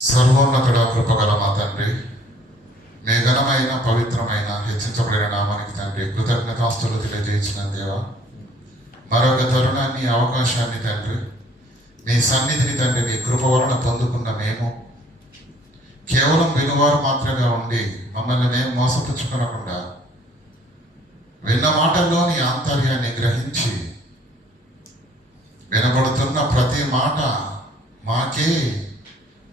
సర్వోన్నతుడ కృపగల మా తండ్రి, మీ ఘనమైన పవిత్రమైన హెచ్చించబడిన నామానికి తండ్రి కృతజ్ఞతాస్తులు తెలియజేసిన దేవా, మరొక తరుణాన్ని అవకాశాన్ని తండ్రి నీ సన్నిధిని తండ్రి నీ కృప వలన పొందుకున్న మేము కేవలం వినువారు మాత్రమే ఉండి మమ్మల్ని మేము మోసపుచ్చుకొనకుండా విన్న మాటల్లోని ఆంతర్యాన్ని గ్రహించి వినబడుతున్న ప్రతి మాట మాకే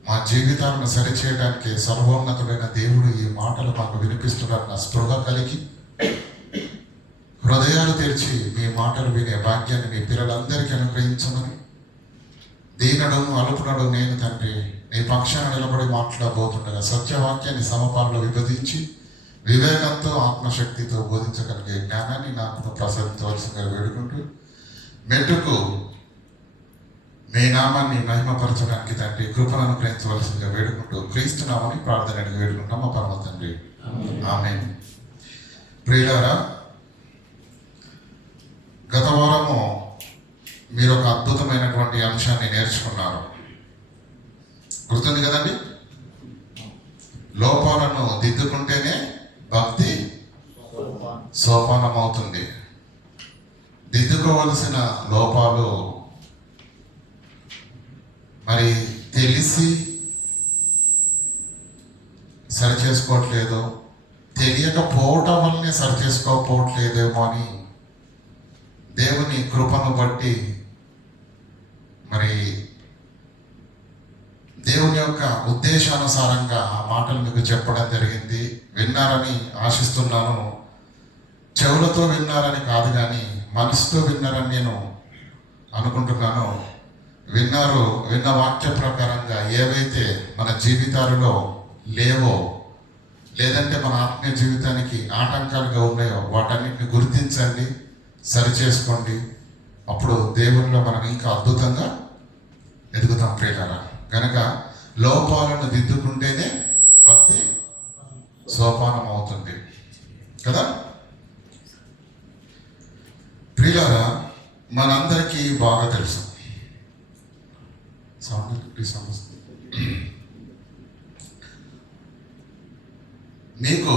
మా జీవితాలను సరిచేయడానికి సర్వోన్నతుడైన దేవుడు ఈ మాటలు మాకు వినిపిస్తున్నారన్న స్పృహ కలిగి హృదయాలు తెరిచి మీ మాటలు వినే భాగ్యాన్ని మీ పిల్లలందరికీ అనుగ్రహించమని దీనడును అలుపునడు నేను తండ్రి నీ పక్షాన నిలబడి మాట్లాడబోతుండగా సత్యవాక్యాన్ని సమపాలలో విభజించి వివేకంతో ఆత్మశక్తితో బోధించగలిగే జ్ఞానాన్ని నాకు ప్రసాదించవలసిందిగా వేడుకుంటూ మెట్టుకు మీ నామాన్ని మహిమపరచడానికి తండ్రి కృపను అనుగ్రహించవలసిందిగా వేడుకుంటూ క్రీస్తు నామని ప్రార్థన అడిగి వేడుకుంటాం మా పరమ తండ్రి, ఆమేన్. ప్రియులారా, గత వారము మీరు ఒక అద్భుతమైనటువంటి అంశాన్ని నేర్చుకున్నారు, గుర్తుంది కదండి. లోపాలను దిద్దుకుంటేనే భక్తి సోపానం అవుతుంది. దిద్దుకోవలసిన లోపాలు మరి తెలిసి సరి చేసుకోవట్లేదో, తెలియకపోవటం వల్లనే సరి చేసుకోకపోవట్లేదేమో అని దేవుని కృపను బట్టి మరి దేవుని యొక్క ఉద్దేశానుసారంగా ఆ మాటలు మీకు చెప్పడం జరిగింది. విన్నారని ఆశిస్తున్నాను. చెవులతో విన్నారని కాదు కానీ మనసుతో విన్నారని నేను అనుకుంటున్నాను. విన్న వాక్య ప్రకారంగా ఏవైతే మన జీవితాలలో లేవో, లేదంటే మన ఆత్మీయ జీవితానికి ఆటంకాలుగా ఉన్నాయో వాటన్నిటిని గుర్తించండి, సరిచేసుకోండి. అప్పుడు దేవునిలో మనం ఇంకా అద్భుతంగా ఎదుగుతాం ప్రియులారా. కనుక లోపాలను దిద్దుకుంటేనే భక్తి సోపానం అవుతుంది కదా. ప్రియులారా, మనందరికీ బాగా తెలుసు, మీకు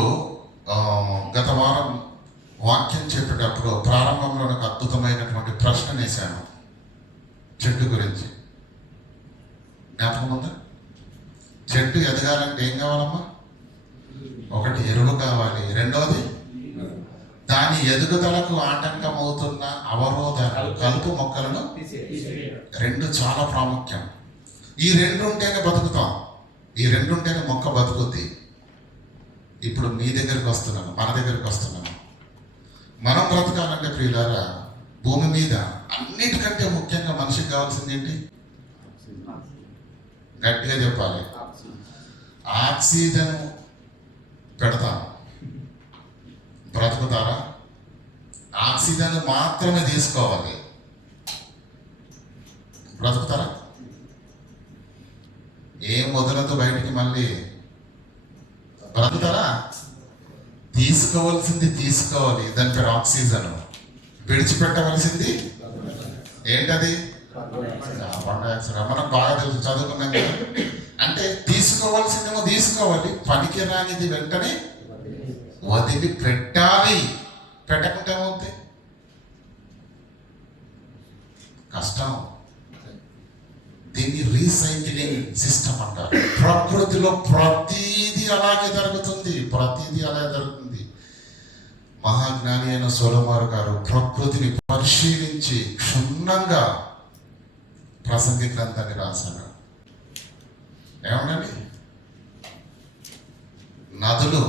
గత వారం వాక్యం చెప్పేటప్పుడు ప్రారంభంలో ఒక అద్భుతమైనటువంటి ప్రశ్న వేశాను చెట్టు గురించి. జ్ఞాపకం ఉందా? చెట్టు ఎదగాలంటే ఏం కావాలమ్మా? ఒకటి ఎరువు కావాలి, రెండవది దాని ఎదుగుదలకు ఆటంకం అవుతున్న అవరోధాలు, కలుపు మొక్కలను రెండు చాలా ప్రాముఖ్యం. ఈ రెండు ఉంటేనే బతుకుతాం, ఈ రెండు ఉంటేనే మొక్క బతుకుద్ది. ఇప్పుడు మీ దగ్గరికి వస్తున్నాను, మన దగ్గరికి వస్తున్నాను. మనం బ్రతకాలంటే ప్రియులారా, భూమి మీద అన్నిటికంటే ముఖ్యంగా మనిషికి కావాల్సింది ఏంటి? గట్టిగా చెప్పాలి, ఆక్సిజన్ పెడతాం. బ్రతుకుతారా? ఆక్సిజన్ మాత్రమే తీసుకోవాలి, బ్రతుకుతారా? ఏం వదలదు బయటికి, మళ్ళీ బ్రతుకుతారా? తీసుకోవాల్సింది తీసుకోవాలి, దాని పేరు ఆక్సిజన్. విడిచిపెట్టవలసింది ఏంటది? Carbon dioxide. మనం బాగా తెలుసు, చదువుకున్నాం కదా. అంటే తీసుకోవాల్సిందేమో తీసుకోవాలి, పనికి రానిది వెంటనే వదిలి పెట్టాలి. పెట్టకుంటే ఏమవుతుంది? కష్టం. దీన్ని రీసైక్లింగ్ సిస్టమ్ అంటారు. ప్రకృతిలో ప్రతిదీ అలాగే జరుగుతుంది, ప్రతిదీ అలాగే జరుగుతుంది. మహాజ్ఞాని అయిన సొలొమోను గారు ప్రకృతిని పరిశీలించి క్షుణ్ణంగా ప్రసంగి గ్రంథాన్ని రాశాడు. ఏమనండి? నదులు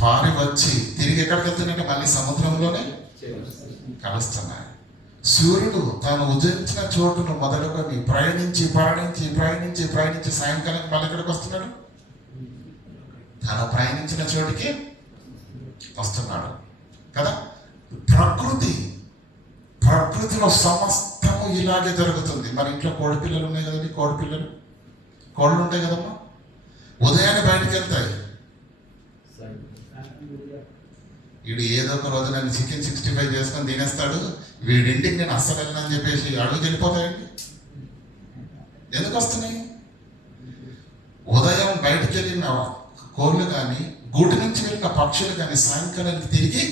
పారి వచ్చి తిరిగి ఎక్కడికి వెళ్తున్నాయంటే మళ్ళీ సముద్రంలోనే కలుస్తున్నాయి. సూర్యుడు తాను ఉదయించిన చోటును మొదలుకొని ప్రయాణించి ప్రయాణించి ప్రయాణించి ప్రయాణించి సాయంకాలానికి మళ్ళీ ఎక్కడికి వస్తున్నాడు? తాను ప్రయాణించిన చోటికి వస్తున్నాడు కదా. ప్రకృతిలో సమస్తము ఇలాగే జరుగుతుంది. మరి ఇంట్లో కోడి పిల్లలు ఉన్నాయి కదండి, కోళ్ళు ఉంటాయి కదమ్మా. ఉదయాన్నే బయటకు వెళ్తాయి. వీడు ఏదో ఒక రోజు నన్ను చికెన్ 65 చేసుకొని తినేస్తాడు, వీడింటికి నేను అస్సలు వెళ్ళనని చెప్పేసి అడుగు వెళ్ళిపోతాయండి. ఎందుకు వస్తున్నాయి? ఉదయం బయటికి వెళ్ళిన కోళ్ళు కానీ, గూటి నుంచి వెళ్ళిన పక్షులు కానీ సాయంకాలానికి తిరిగి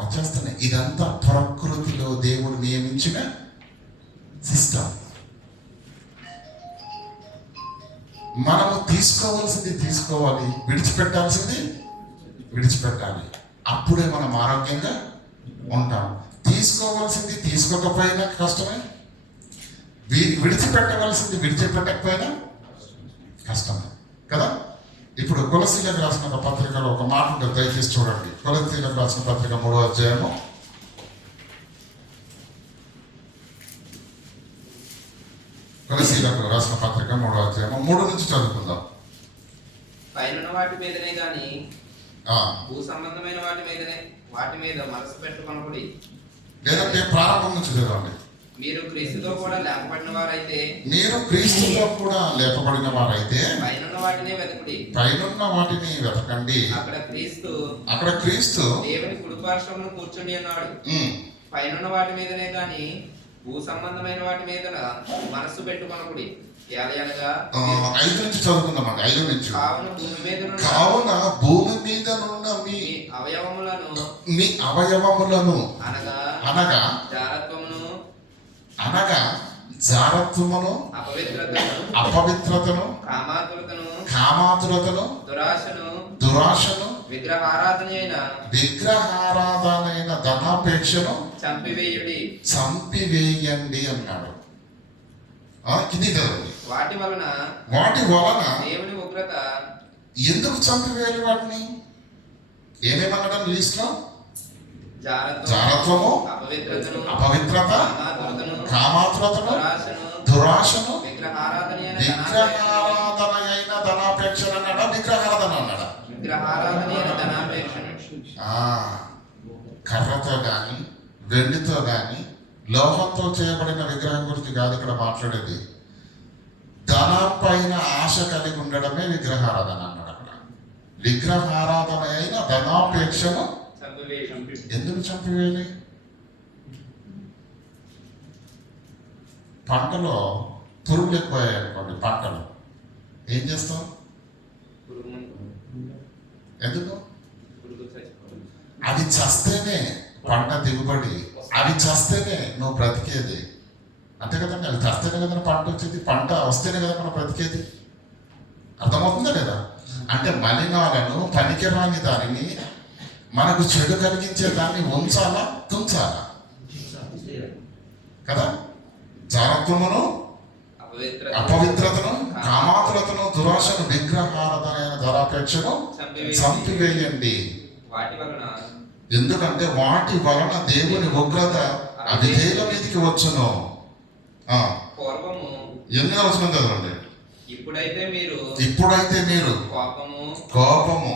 వచ్చేస్తున్నాయి. ఇదంతా ప్రకృతిలో దేవుడు నియమించిన సిస్టమ్. మనము తీసుకోవాల్సింది తీసుకోవాలి, విడిచిపెట్టాల్సింది విడిచిపెట్టాలి. అప్పుడే మనం ఆరోగ్యంగా ఉంటాం. తీసుకోవాల్సింది తీసుకోకపోయినా కష్టమే, విడిచిపెట్టవలసింది విడిచిపెట్టకపోయినా కష్టమే కదా. ఇప్పుడు కొలసీలకు రాసిన ఒక పత్రికలో ఒక మాట ఉంటుంది, దయచేసి చూడండి. కొలసీలకు రాసిన పత్రిక 3వ అధ్యాయము కొలసీలకు రాసిన పత్రిక 3వ అధ్యాయము 3 నుంచి చదువుకుందాం. పైన వాటి మీదనే గాని భూ సంబంధమైన వాటి మీద మనసు పెట్టుకొనకుడి. లేదంటే ప్రారంభం నుంచి చదవండి. మీరు క్రీస్తుతో కూడా లేపబడిన వారైతే పైనున్న వాటిని వెతకండి. అక్కడ క్రీస్తు దేవుని కుడిపార్శ్వమున కూర్చుని ఉన్నాడు. పైనున్న వాటి మీదనే గాని భూ సంబంధమైన వాటి మీద మనస్సు పెట్టుకొనకుడి. 5 నుంచి చదువుకుందామండి. 5 నుంచి. కావున భూమి మీద ఉన్న మీ అవయవములను అనగా జారత్వమును, అపవిత్రతను, కామాతురతను, దురాశను, విగ్రహారాధనైన ధనాపేక్షను చంపివేయండి అన్నాడు. వాటి వలన దేవుని ఉగ్రత. ఎందుకు చంపివేయాలి వాటిని? ఏమేమన్నాడు లిస్ట్ లో? జారత్వము, అపవిత్రత, కామాతురతను, దురాశను, విగ్రహారాధన అయిన ధనాపేక్షను అన్నాడా? విగ్రహారాధన అన్నాడా? కర్రతో గాని వెండితో గాని లోహంతో చేయబడిన విగ్రహం గురించి కాదు ఇక్కడ మాట్లాడేది. ధనం పైన ఆశ కలిగి ఉండడమే విగ్రహారాధన అన్నాడు అక్కడ. విగ్రహారాధన అయిన ధనాపేక్షను ఎందుకు చంపివేయాలి? పంటలో పురుగులు ఎక్కువయ్యాయి అనుకోండి, పంటలు ఏం చేస్తాం? ఎందుకు? అవి చస్తేనే పంట దిగుబడి, అవి చస్తేనే నువ్వు బ్రతికేది. అంతే కదండి, అవి చస్తేనే కదా పంట వచ్చేది, పంట వస్తేనే కదా మనం బ్రతికేది. అర్థమవుతుందా లేదా? అంటే మలినాలను, పనికిరాని దానిని, మనకు చెడు కలిగించే దాన్ని ఉంచాలా, తుంచాలా కదా. జారత్వమును, అపవిత్రతను, కామాతులతను, దురాశను, విగ్రహారాధన ధనాపేక్షను చంపివేయండి. ఎందుకంటే వాటి వలన దేవుని ఉగ్రత అవిధేయుల మీదకి వచ్చును. ఎన్ని అవసరం చదవండి. ఇప్పుడైతే మీరు కోపము,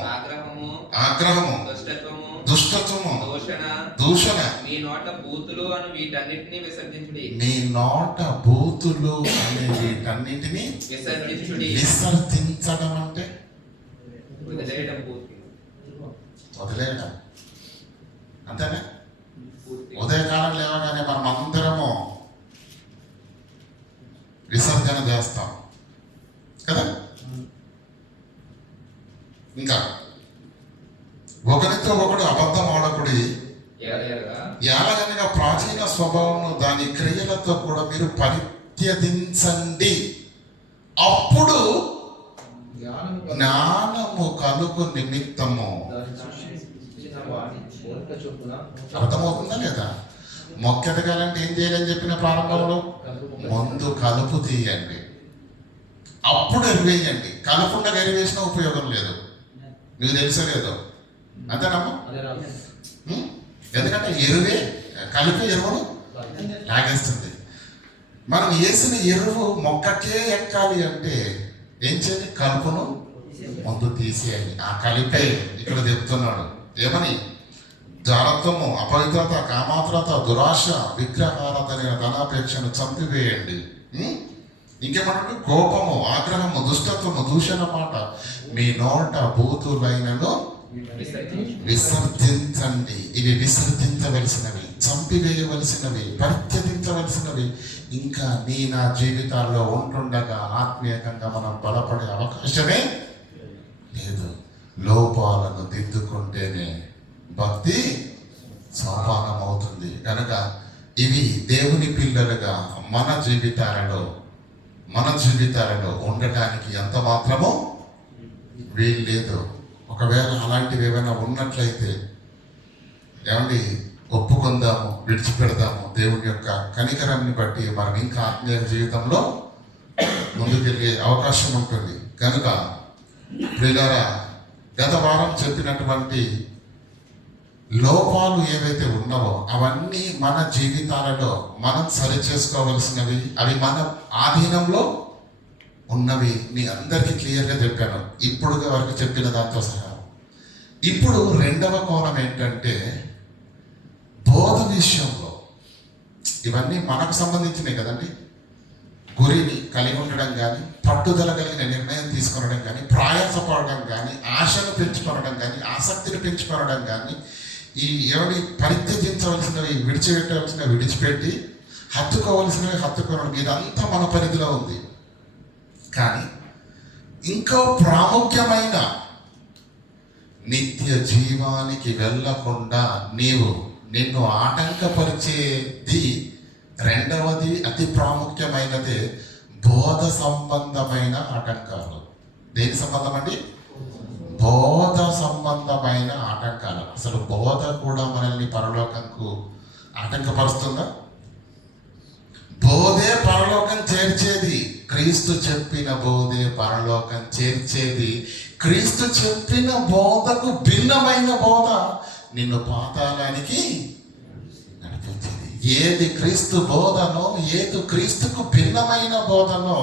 ఆగ్రహము, దుష్టత్వము, దూషణ, మీ నోట బూతులు అని వీటన్నిటిని విసర్జించడం అంటే వదిలేయడం అంతేనే. ఉదయకాలం లేవగానే మనం అందరము విసర్జన చేస్తాం కదా. ఇంకా ఒకరితో ఒకడు అబద్ధం ఆడకుడి, ఎలాగనగా ప్రాచీన స్వభావం దాని క్రియలతో కూడా మీరు పరిత్యజించండి, అప్పుడు జ్ఞానము కలుగు నిమిత్తము. అర్థమవుతుందా లేదా? మొక్క ఎదగాలంటే ఏం చేయాలని చెప్పిన ప్రారంభంలో ముందు కలుపు తీయండి, అప్పుడు ఎరువేయండి. కలుపుండగా ఎరువేసిన ఉపయోగం లేదు, మీకు తెలుసా లేదు? అంతేనమ్మా? ఎందుకంటే ఎరువే కలిపి ఎరువును లాగేస్తుంది. మనం వేసిన ఎరువు మొక్కకే ఎక్కాలి అంటే ఏం చేయాలి? కలుపును ముందు తీసేయాలి. ఆ కలిపే ఇక్కడ చెప్తున్నాడు ఏమని? జారత్వము, అపవిత్రత, కామాతురత, దురాశ, విగ్రహారాధన ధనాపేక్షను చంపివేయండి. ఇంకేమన్నాడు? కోపము, ఆగ్రహము, దుష్టత్వము, దూషణ మాట మీ నోట బూతులైనను విసర్జించండి. ఇవి విసర్జించవలసినవి, చంపివేయవలసినవి, పరిత్యజించవలసినవి ఇంకా నా జీవితాల్లో ఉంటుండగా ఆత్మీయంగా మనం బలపడే అవకాశమే లేదు. లోపాలను దిద్దుకుంటేనే భక్తి సోపానం అవుతుంది. కనుక ఇవి దేవుని పిల్లలుగా మన జీవితాలలో ఉండటానికి ఎంత మాత్రమో వీలు లేదు. ఒకవేళ అలాంటివి ఏమైనా ఉన్నట్లయితే ఏమండి ఒప్పుకుందాము, విడిచిపెడదాము. దేవుని యొక్క కనికరాన్ని బట్టి మనం ఇంకా ఆత్మీయ జీవితంలో ముందుకెళ్ళే అవకాశం ఉంటుంది. కనుక ప్రియులారా, గత వారం చెప్పినటువంటి లోపాలు ఏవైతే ఉన్నావో అవన్నీ మన జీవితాలలో మనం సరి చేసుకోవలసినవి, అవి మన ఆధీనంలో ఉన్నవి. మీ అందరికీ క్లియర్గా చెప్పాను ఇప్పుడు వరకు చెప్పిన దాంతో సహా. ఇప్పుడు రెండవ కోణం ఏంటంటే బోధ విషయంలో ఇవన్నీ మనకు సంబంధించినవి కదండి. గురిని కలిగి ఉండడం కానీ, పట్టుదల కలిగిన నిర్ణయం తీసుకొనడం కానీ, ప్రయాసపడడం కానీ, ఆశను పెంచుకొనడం కానీ, ఆసక్తిని పెంచుకొనడం కానీ, ఈ ఎవరి పరిత్యజించవలసినవి విడిచిపెట్టవలసినవి విడిచిపెట్టి హత్తుకోవలసినవి హత్తుకోవడం, ఇదంతా మన పరిధిలో ఉంది. కానీ ఇంకో ప్రాముఖ్యమైన నిత్య జీవానికి వెళ్ళకుండా నిన్ను ఆటంకపరిచేది రెండవది, అతి ప్రాముఖ్యమైనది బోధ సంబంధమైన ఆటంకాలు. దేని సంబంధం అండి? బోధ సంబంధమైన ఆటంకాలు. అసలు బోధ కూడా మనల్ని పరలోకంకు ఆటంకపరుస్తుందా? బోధే పరలోకం చేర్చేది. క్రీస్తు చెప్పిన బోధే పరలోకం చేర్చేది. క్రీస్తు చెప్పిన బోధకు భిన్నమైన బోధ నిన్ను పాతాళానికి నడిపించేది. ఏది క్రీస్తు బోధనో, ఏది క్రీస్తుకు భిన్నమైన బోధనో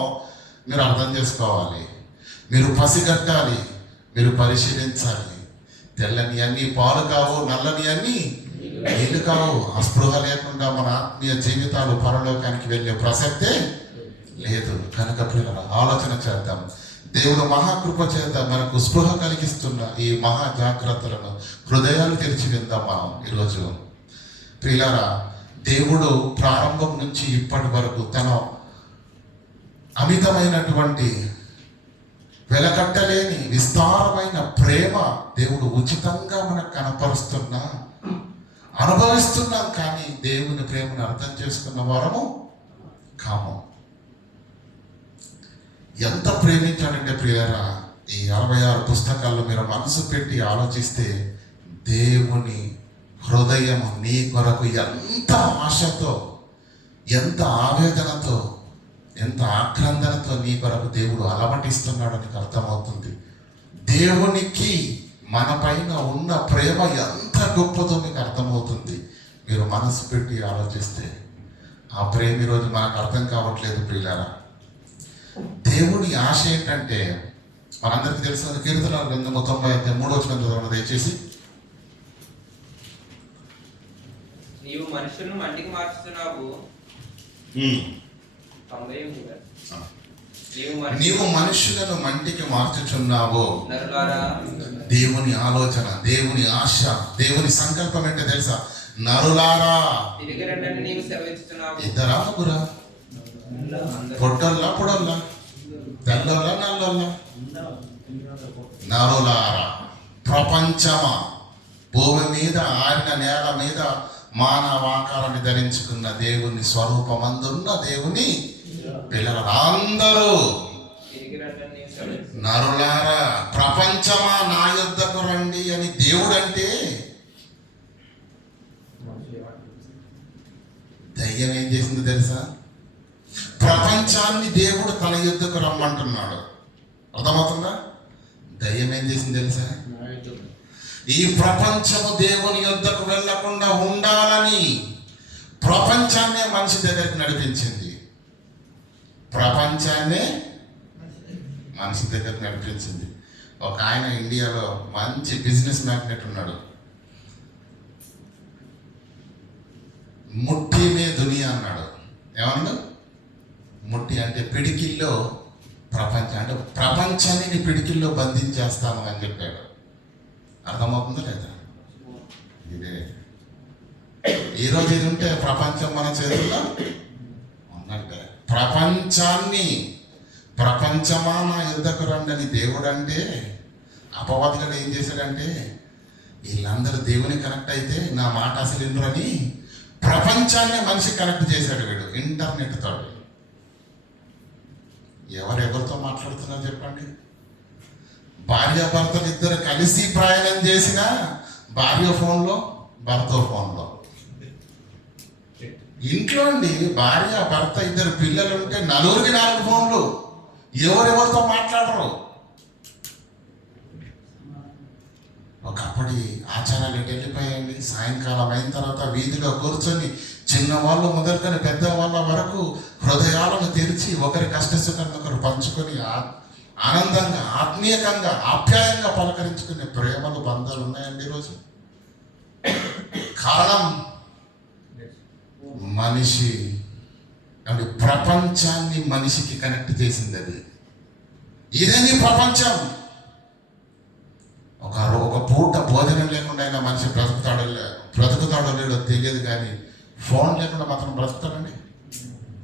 మీరు అర్థం చేసుకోవాలి, మీరు పసిగట్టాలి, మీరు పరిశీలించాలి. తెల్లని అన్ని పాలు కావు, నల్లని అన్ని నీళ్ళు కావు. అస్పృహ లేకుండా మన ఆత్మీయ జీవితాలు పరలోకానికి వెళ్ళే ప్రసక్తే లేదు. కనుక పిల్లల ఆలోచన చేద్దాం. దేవుడు మహాకృప చేత మనకు స్పృహ కలిగిస్తున్న ఈ మహా జాగ్రత్తలను హృదయాలు తెరిచి విందాం మనం ఈరోజు. ప్రియులారా, దేవుడు ప్రారంభం నుంచి ఇప్పటి వరకు తన అమితమైనటువంటి వెలకట్టలేని విస్తారమైన ప్రేమ దేవుడు ఉచితంగా మనకు కనపరుస్తున్నా, అనుభవిస్తున్నాం. కానీ దేవుని ప్రేమను అర్థం చేసుకున్న వారము కాము. ఎంత ప్రేమించాడంటే ప్రియులారా, ఈ 66 పుస్తకాల్లో మీరు మనసు పెట్టి ఆలోచిస్తే దేవుని హృదయం నీ కొరకు ఎంత ఆశతో, ఎంత ఆవేదనతో, ఎంత ఆక్రందనతో నీ కొరకు దేవుడు అలమటిస్తున్నాడో నీకు అర్థమవుతుంది. దేవునికి మన పైన ఉన్న ప్రేమ ఎంత గొప్పదో మీకు అర్థమవుతుంది. మీరు మనసు పెట్టి ఆలోచిస్తే ఆ ప్రేమ ఈరోజు మనకు అర్థం కావట్లేదు ప్రియులారా. దేవుని ఆశ ఏంటంటే మనందరికీ తెలిసిన కీర్తనల గ్రంథం 93 దయచేసి. నీవు మనుషులను మంటికి మార్చుతున్నావు. నీవు మనుషులను మంటికి మార్చుచున్నావు. దేవుని ఆలోచన, దేవుని ఆశ, దేవుని సంకల్పం ఏంటో తెలుసా? నరులారా ఇద్దరా ముగ్గురా, పొట్టల్లా పొడల్లా, తెల్లల్లా నల్లల్లా, నరులారా, ప్రపంచమా, భూమి మీద ఆరిన నేల మీద మానవాకారాన్ని ధరించుకున్న దేవుని స్వరూపమందున్న దేవుని పిల్లలందరూ నరులారా, ప్రపంచమా నా యొద్దకు రండి అని దేవుడు అంటే దయ్యం ఏం చేసింది తెలుసా? ప్రపంచాన్ని దేవుడు తన యొద్దకు రమ్మంటున్నాడు. అర్థమవుతుందా? దయ్యం ఏం చేసింది తెలుసా? ఈ ప్రపంచము దేవుని యొద్దకు వెళ్ళకుండా ఉండాలని ప్రపంచాన్నే మనిషి దగ్గరికి నడిపించింది. ప్రపంచాన్నే మనిషి దగ్గరికి నడిపించింది. ఒక ఆయన ఇండియాలో మంచి బిజినెస్ మ్యాగ్నెట్ ఉన్నాడు. ముట్టి మే దునియా అన్నాడు. ఏమన్నాడు? ముట్టి అంటే పిడికిల్లో ప్రపంచం, అంటే ప్రపంచాన్ని పిడికిల్లో బంధించేస్తాను అని చెప్పాడు. అర్థమవుతుందా లేదా? ఇదే ఈరోజు ఇది ఉంటే ప్రపంచం మన చేతుల్లో ఉన్నట్టే. ప్రపంచమా నా యుద్ధకు రండని దేవుడు అంటే, అపవాదులు ఏం చేశాడంటే, వీళ్ళందరూ దేవుని కనెక్ట్ అయితే నా మాట అసలు వినరని ప్రపంచాన్ని మనిషి కనెక్ట్ చేశాడు వీడు ఇంటర్నెట్ తోటి. ఎవరెవరితో మాట్లాడుతున్నారు చెప్పండి? భార్యాభర్తలు ఇద్దరు కలిసి ప్రయాణం చేసిన భార్య ఫోన్లో, భర్త ఫోన్లో. ఇంట్లో అండి భార్య భర్త ఇద్దరు పిల్లలు ఉంటే 4కి 4 ఫోన్లు. ఎవరెవరితో మాట్లాడరు. ఒకప్పటి ఆచారాలు ఎటు వెళ్ళిపోయాయండి. సాయంకాలం అయిన తర్వాత వీధిలో కూర్చొని చిన్నవాళ్ళు మొదలుకొని పెద్దవాళ్ళ వరకు హృదయాలను తెరిచి ఒకరి కష్టసుఖాన్ని ఒకరు పంచుకొని ఆనందంగా, ఆత్మీయంగా, ఆప్యాయంగా పలకరించుకునే ప్రేమలు, బంధాలు ఉన్నాయండి ఈరోజు. కారణం మనిషి అంటే ప్రపంచాన్ని మనిషికి కనెక్ట్ చేసింది అది. ఇదే నీ ప్రపంచం. ఒక పూట భోజనం లేకుండా అయినా మనిషి బ్రతుకుతాడో లేడో తెలియదు, కానీ ఫోన్ లేకుండా మాత్రం బ్రతుకుతాడండి,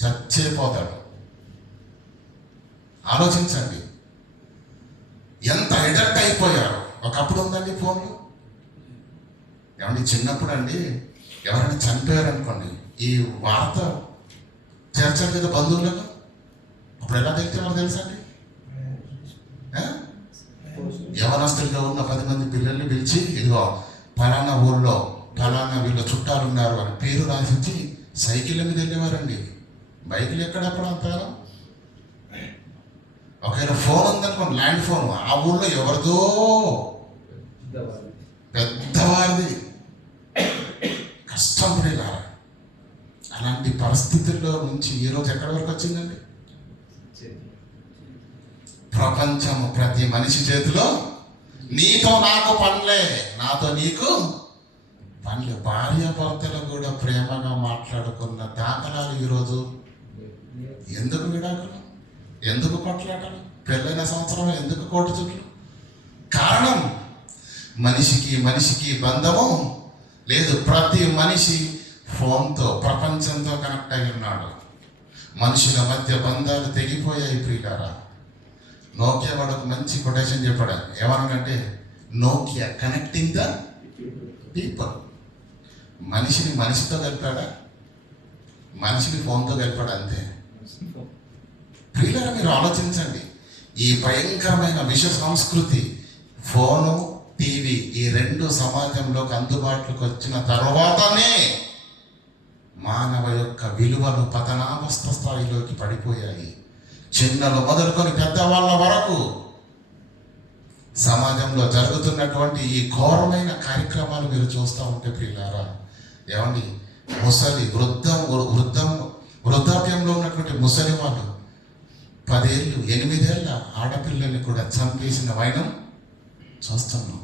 చచ్చిపోతాడు. ఆలోచించండి ఎంత ఎడక్ట్ అయిపోయారు. ఒకప్పుడు ఉందండి ఫోన్లు. ఏమండి చిన్నప్పుడు అండి ఎవరైనా చనిపోయారు అనుకోండి, ఈ వార్త చేర్చాలి కదా బంధువులకు. అప్పుడు ఎలా తెలిస్తే మనకు తెలుసా అండి? యవనస్తులుగా ఉన్న 10 మంది పిల్లల్ని పిలిచి, ఇదిగో ఫలానా ఊళ్ళో ఫలానా వీళ్ళ చుట్టాలు ఉన్నారు అని పేరు రాసించి సైకిళ్ళ మీద వెళ్ళేవారండి. బైకులు ఎక్కడప్పుడు అంటారు. ఒకవేళ ఫోన్ ఉందనుకోండి, ల్యాండ్ ఫోన్, ఆ ఊళ్ళో ఎవరిదో పెద్దవారిది. కష్టం పడేలారా. అలాంటి పరిస్థితుల్లో నుంచి ఈరోజు ఎక్కడి వరకు వచ్చిందండి? ప్రపంచము ప్రతి మనిషి చేతిలో. నీతో నాకు పనులే, నాతో నీకు పనులు. భార్యాభర్తలు కూడా ప్రేమగా మాట్లాడుకున్న దాఖలాలు ఈరోజు. ఎందుకు విడాకులు? ఎందుకు కొట్లాటలు? పెళ్ళైన సంవత్సరం ఎందుకు కోటి చుట్లు? కారణం మనిషికి బంధము లేదు. ప్రతి మనిషి ఫోన్తో, ప్రపంచంతో కనెక్ట్ అయి ఉన్నాడు. మనుషుల మధ్య బంధాలు తెగిపోయాయి ప్రియులారా. నోకియా వాడు ఒక మంచి కొటేషన్ చెప్పాడు. ఏమనంటే, నోకియా కనెక్టింగ్ ద పీపుల్. మనిషిని మనిషితో కలిపాడా? మనిషిని ఫోన్తో కలిపాడు, అంతే. ప్రియులారా మీరు ఆలోచించండి. ఈ భయంకరమైన విష సంస్కృతి, ఫోను, టీవీ, ఈ 2 సమాజంలోకి అందుబాటులోకి వచ్చిన తర్వాతనే మానవ యొక్క విలువలు పతనావస్థ స్థాయిలోకి పడిపోయాయి. చిన్నలు మొదలుకొని పెద్దవాళ్ళ వరకు సమాజంలో జరుగుతున్నటువంటి ఈ ఘోరమైన కార్యక్రమాలు మీరు చూస్తూ ఉంటే ప్రియులారా, ఏమండి ముసలి వృద్ధాప్యంలో ఉన్నటువంటి ముసలి వాళ్ళు 10 ఏళ్ళు 8 ఏళ్ళ ఆడపిల్లల్ని కూడా చంపేసిన వైనం చూస్తున్నాం.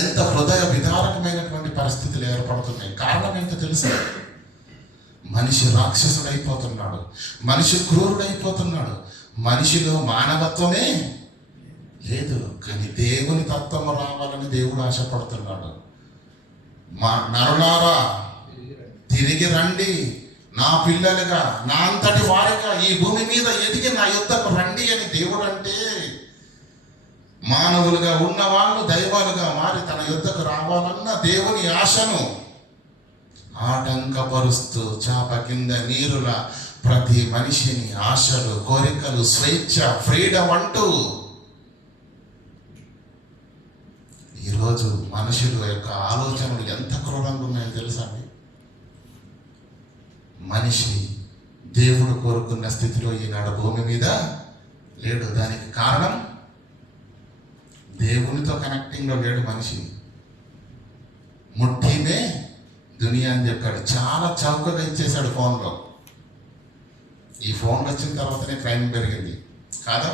ఎంత హృదయ విదారకమైనటువంటి పరిస్థితులు ఏర్పడుతున్నాయి. కారణం ఏంటో తెలుసా? మనిషి రాక్షసుడైపోతున్నాడు, మనిషి క్రూరుడైపోతున్నాడు, మనిషిలో మానవత్వమే లేదు. కానీ దేవుని తత్వం రావాలని దేవుడు ఆశపడుతున్నాడు. మా నరులారా తిరిగి రండి, నా పిల్లలుగా, నా అంతటి వారిగా ఈ భూమి మీద ఎదిగి నా యుద్ధకు రండి అని దేవుడు అంటే, మానవులుగా ఉన్న వాళ్ళు దైవాలుగా మారి తన యుద్ధకు రావాలన్న దేవుని ఆశను ఆటంకపరుస్తూ చాప కింద నీరులా ప్రతి మనిషిని ఆశలు, కోరికలు, స్వేచ్ఛ, ఫ్రీడమ్ అంటూ ఈరోజు మనుషుల యొక్క ఆలోచనలు ఎంత క్రూరంగా ఉన్నాయో తెలుసా అండి? మనిషి దేవుడు కోరుకున్న స్థితిలో ఈనాడు భూమి మీద లేడు. దానికి కారణం దేవునితో కనెక్టింగ్లో లేడు మనిషి. ముట్టినే దునియా అని చెప్పాడు. చాలా చౌకగా ఇచ్చేశాడు ఫోన్లో. ఈ ఫోన్లు వచ్చిన తర్వాతనే క్రైమ్ పెరిగింది కాదా?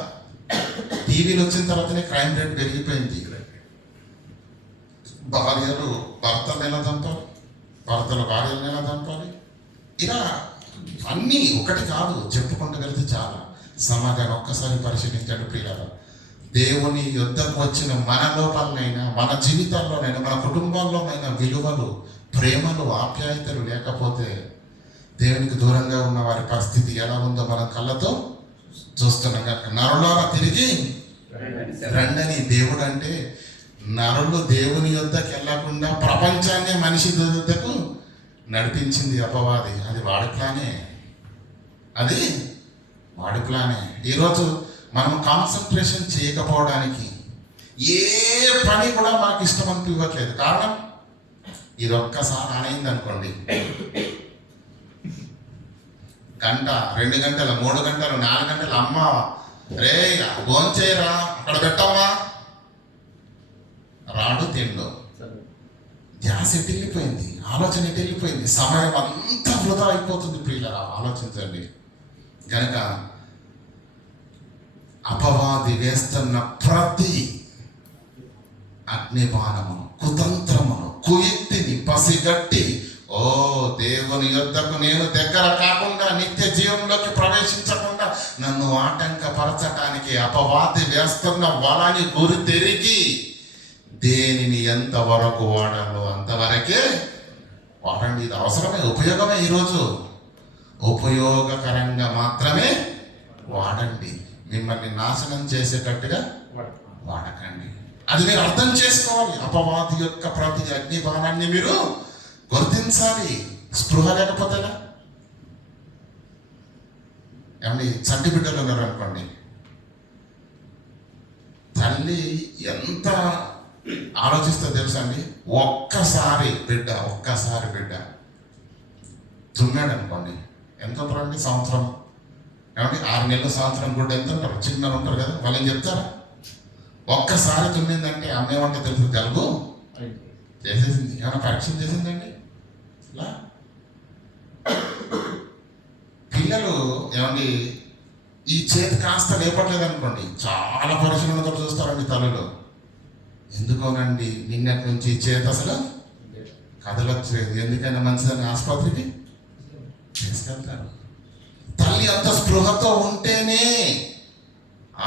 టీవీలు వచ్చిన తర్వాతనే క్రైమ్ రేట్ పెరిగిపోయింది. భార్యలు భర్తలు ఎలా చంపాలి, భర్తలు భార్యలను ఎలా చంపాలి, ఇలా అన్నీ ఒకటి కాదు, చెప్పుకుంటూ వెళ్తే చాలా. సమాజాన్ని ఒక్కసారి పరిశీలించండి ప్రియులారా. దేవుని యుద్ధకు వచ్చిన మన లోపలనైనా, మన జీవితాల్లోనైనా, మన కుటుంబాల్లోనైనా విలువలు, ప్రేమలు ఆప్యాయతలు లేకపోతే దేవునికి దూరంగా ఉన్న వారి పరిస్థితి ఎలా ఉందో మనం కళ్ళతో చూస్తున్నాం కనుక నరులారా తిరిగి రండని దేవుడు అంటే నరులు దేవుని యొద్దకు వెళ్ళకుండా ప్రపంచాన్ని మనిషి యొద్దకు నడిపించింది అపవాది. అది వాడి ప్లానే, అది వాడి ప్లానే. ఈరోజు మనం కాన్సన్ట్రేషన్ చేయకపోవడానికి ఏ పని కూడా మనకి ఇష్టం అనిపించట్లేదు. కారణం ఇది ఒక్కసారి ఆనైంది అనుకోండి, గంట 2 గంటలు 3 గంటలు 4 గంటలు అమ్మ రే భోంచేయరా అక్కడ పెట్టమ్మా రాడు తిండు, ధ్యాస ఎటు వెళ్ళిపోయింది, ఆలోచన ఎటు వెళ్ళిపోయింది, సమయం అంతా వృధా అయిపోతుంది. ప్రియులారా ఆలోచించండి. కనుక అపవాది వేస్తున్న ప్రతి అగ్నిబాణమును కుతంత్రమును కుయుక్తిని పసిగట్టి ఓ దేవుని యొద్దకు నేను దగ్గర కాకుండా నిత్య జీవంలోకి ప్రవేశించకుండా నన్ను ఆటంకపరచడానికి అపవాది వేస్తున్న వలని గురి తిరిగి దేనిని ఎంతవరకు వాడాలో అంతవరకే వాడండి. ఇది అవసరమే, ఉపయోగమే. ఈరోజు ఉపయోగకరంగా మాత్రమే వాడండి. మిమ్మల్ని నాశనం చేసేటట్టుగా వాడకండి. అది మీరు అర్థం చేసుకోవాలి. అపవాది యొక్క ప్రతి అగ్నిబాణాన్ని మీరు గుర్తించాలి. స్పృహ లేకపోతే ఏమండి, చంటి బిడ్డలు ఉన్నారు అనుకోండి, తల్లి ఎంత ఆలోచిస్తో తెలుసా అండి. ఒక్కసారి బిడ్డ తుమ్మాడు అనుకోండి, ఎంత ఉంటారండి సంవత్సరం, ఏమండి 6 నెలలు సంవత్సరం గుడ్డ ఎంత ఉంటారు, చిన్నలు ఉంటారు కదా, వాళ్ళని చెప్తారా? ఒక్కసారి తుమ్మిందంటే అమ్మేమంటే తెలుసు, జలుబు చేసేసింది. ఏమైనా పరీక్ష చేసిందండి? ఇలా పిల్లలు ఏమండి ఈ చేతి కాస్త లేపట్లేదు అనుకోండి, చాలా పరిశీలనతో చూస్తారండి తల్లులు. ఎందుకోనండి నిన్నటి నుంచి చేతి అసలు కదలొచ్చలేదు, ఎందుకైనా మంచిదని ఆసుపత్రికి తీసుకెళ్తారు. తల్లి అంత స్పృహతో ఉంటేనే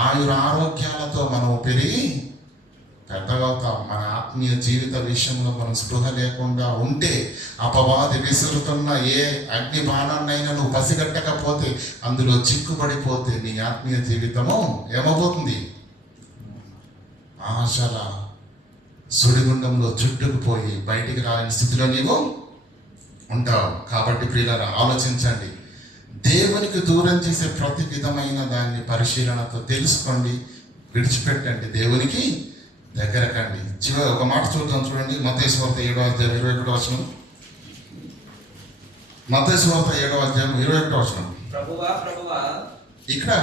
ఆరోగ్యాలతో మనం పెరిగి పెద్దగవుతాం. మన ఆత్మీయ జీవిత విషయంలో మనం స్పృహ లేకుండా ఉంటే అపవాది విసురుతున్న ఏ అగ్ని బాణాన్నైనా నువ్వు పసిగట్టకపోతే, అందులో చిక్కుపడిపోతే నీ ఆత్మీయ జీవితము ఏమవుతుంది? ఆశల సుడిగుండంలో చుట్టుకుపోయి బయటికి రాని స్థితిలో నీవు ఉంటావు. కాబట్టి ప్రియులారా ఆలోచించండి. దేవునికి దూరం చేసే ప్రతి విధమైన దాన్ని పరిశీలనతో తెలుసుకోండి, విడిచిపెట్టండి, దేవునికి దగ్గర కండి. చివరి ఒక మాట చూద్దాం, చూడండి. మత్తయి సువార్త 7వ అధ్యాయం 21వ వచనం. మత్తయి సువార్త 7వ అధ్యాయం 21వ వచనం. ఇక్కడ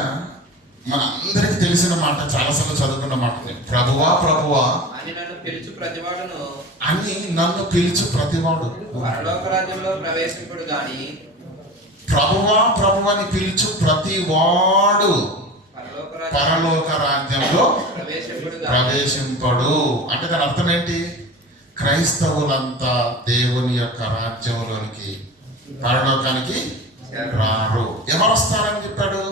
మన అందరికి తెలిసిన మాట, చాలాసార్లు చదువుకున్న మాట, ప్రభువా ప్రభువా అని నన్ను పిలుచు ప్రతివాడును పరలోక రాజ్యంలో ప్రవేశింపుడు గాని. ప్రభువా ప్రభువని పిలుచు ప్రతివాడు పరలోక రాజ్యంలో ప్రవేశింపడు. అంటే దాని అర్థం ఏంటి? క్రైస్తవులంతా దేవుని యొక్క రాజ్యంలోనికి, పరలోకానికి రారు. ఎవరు వస్తారని చెప్పాడు?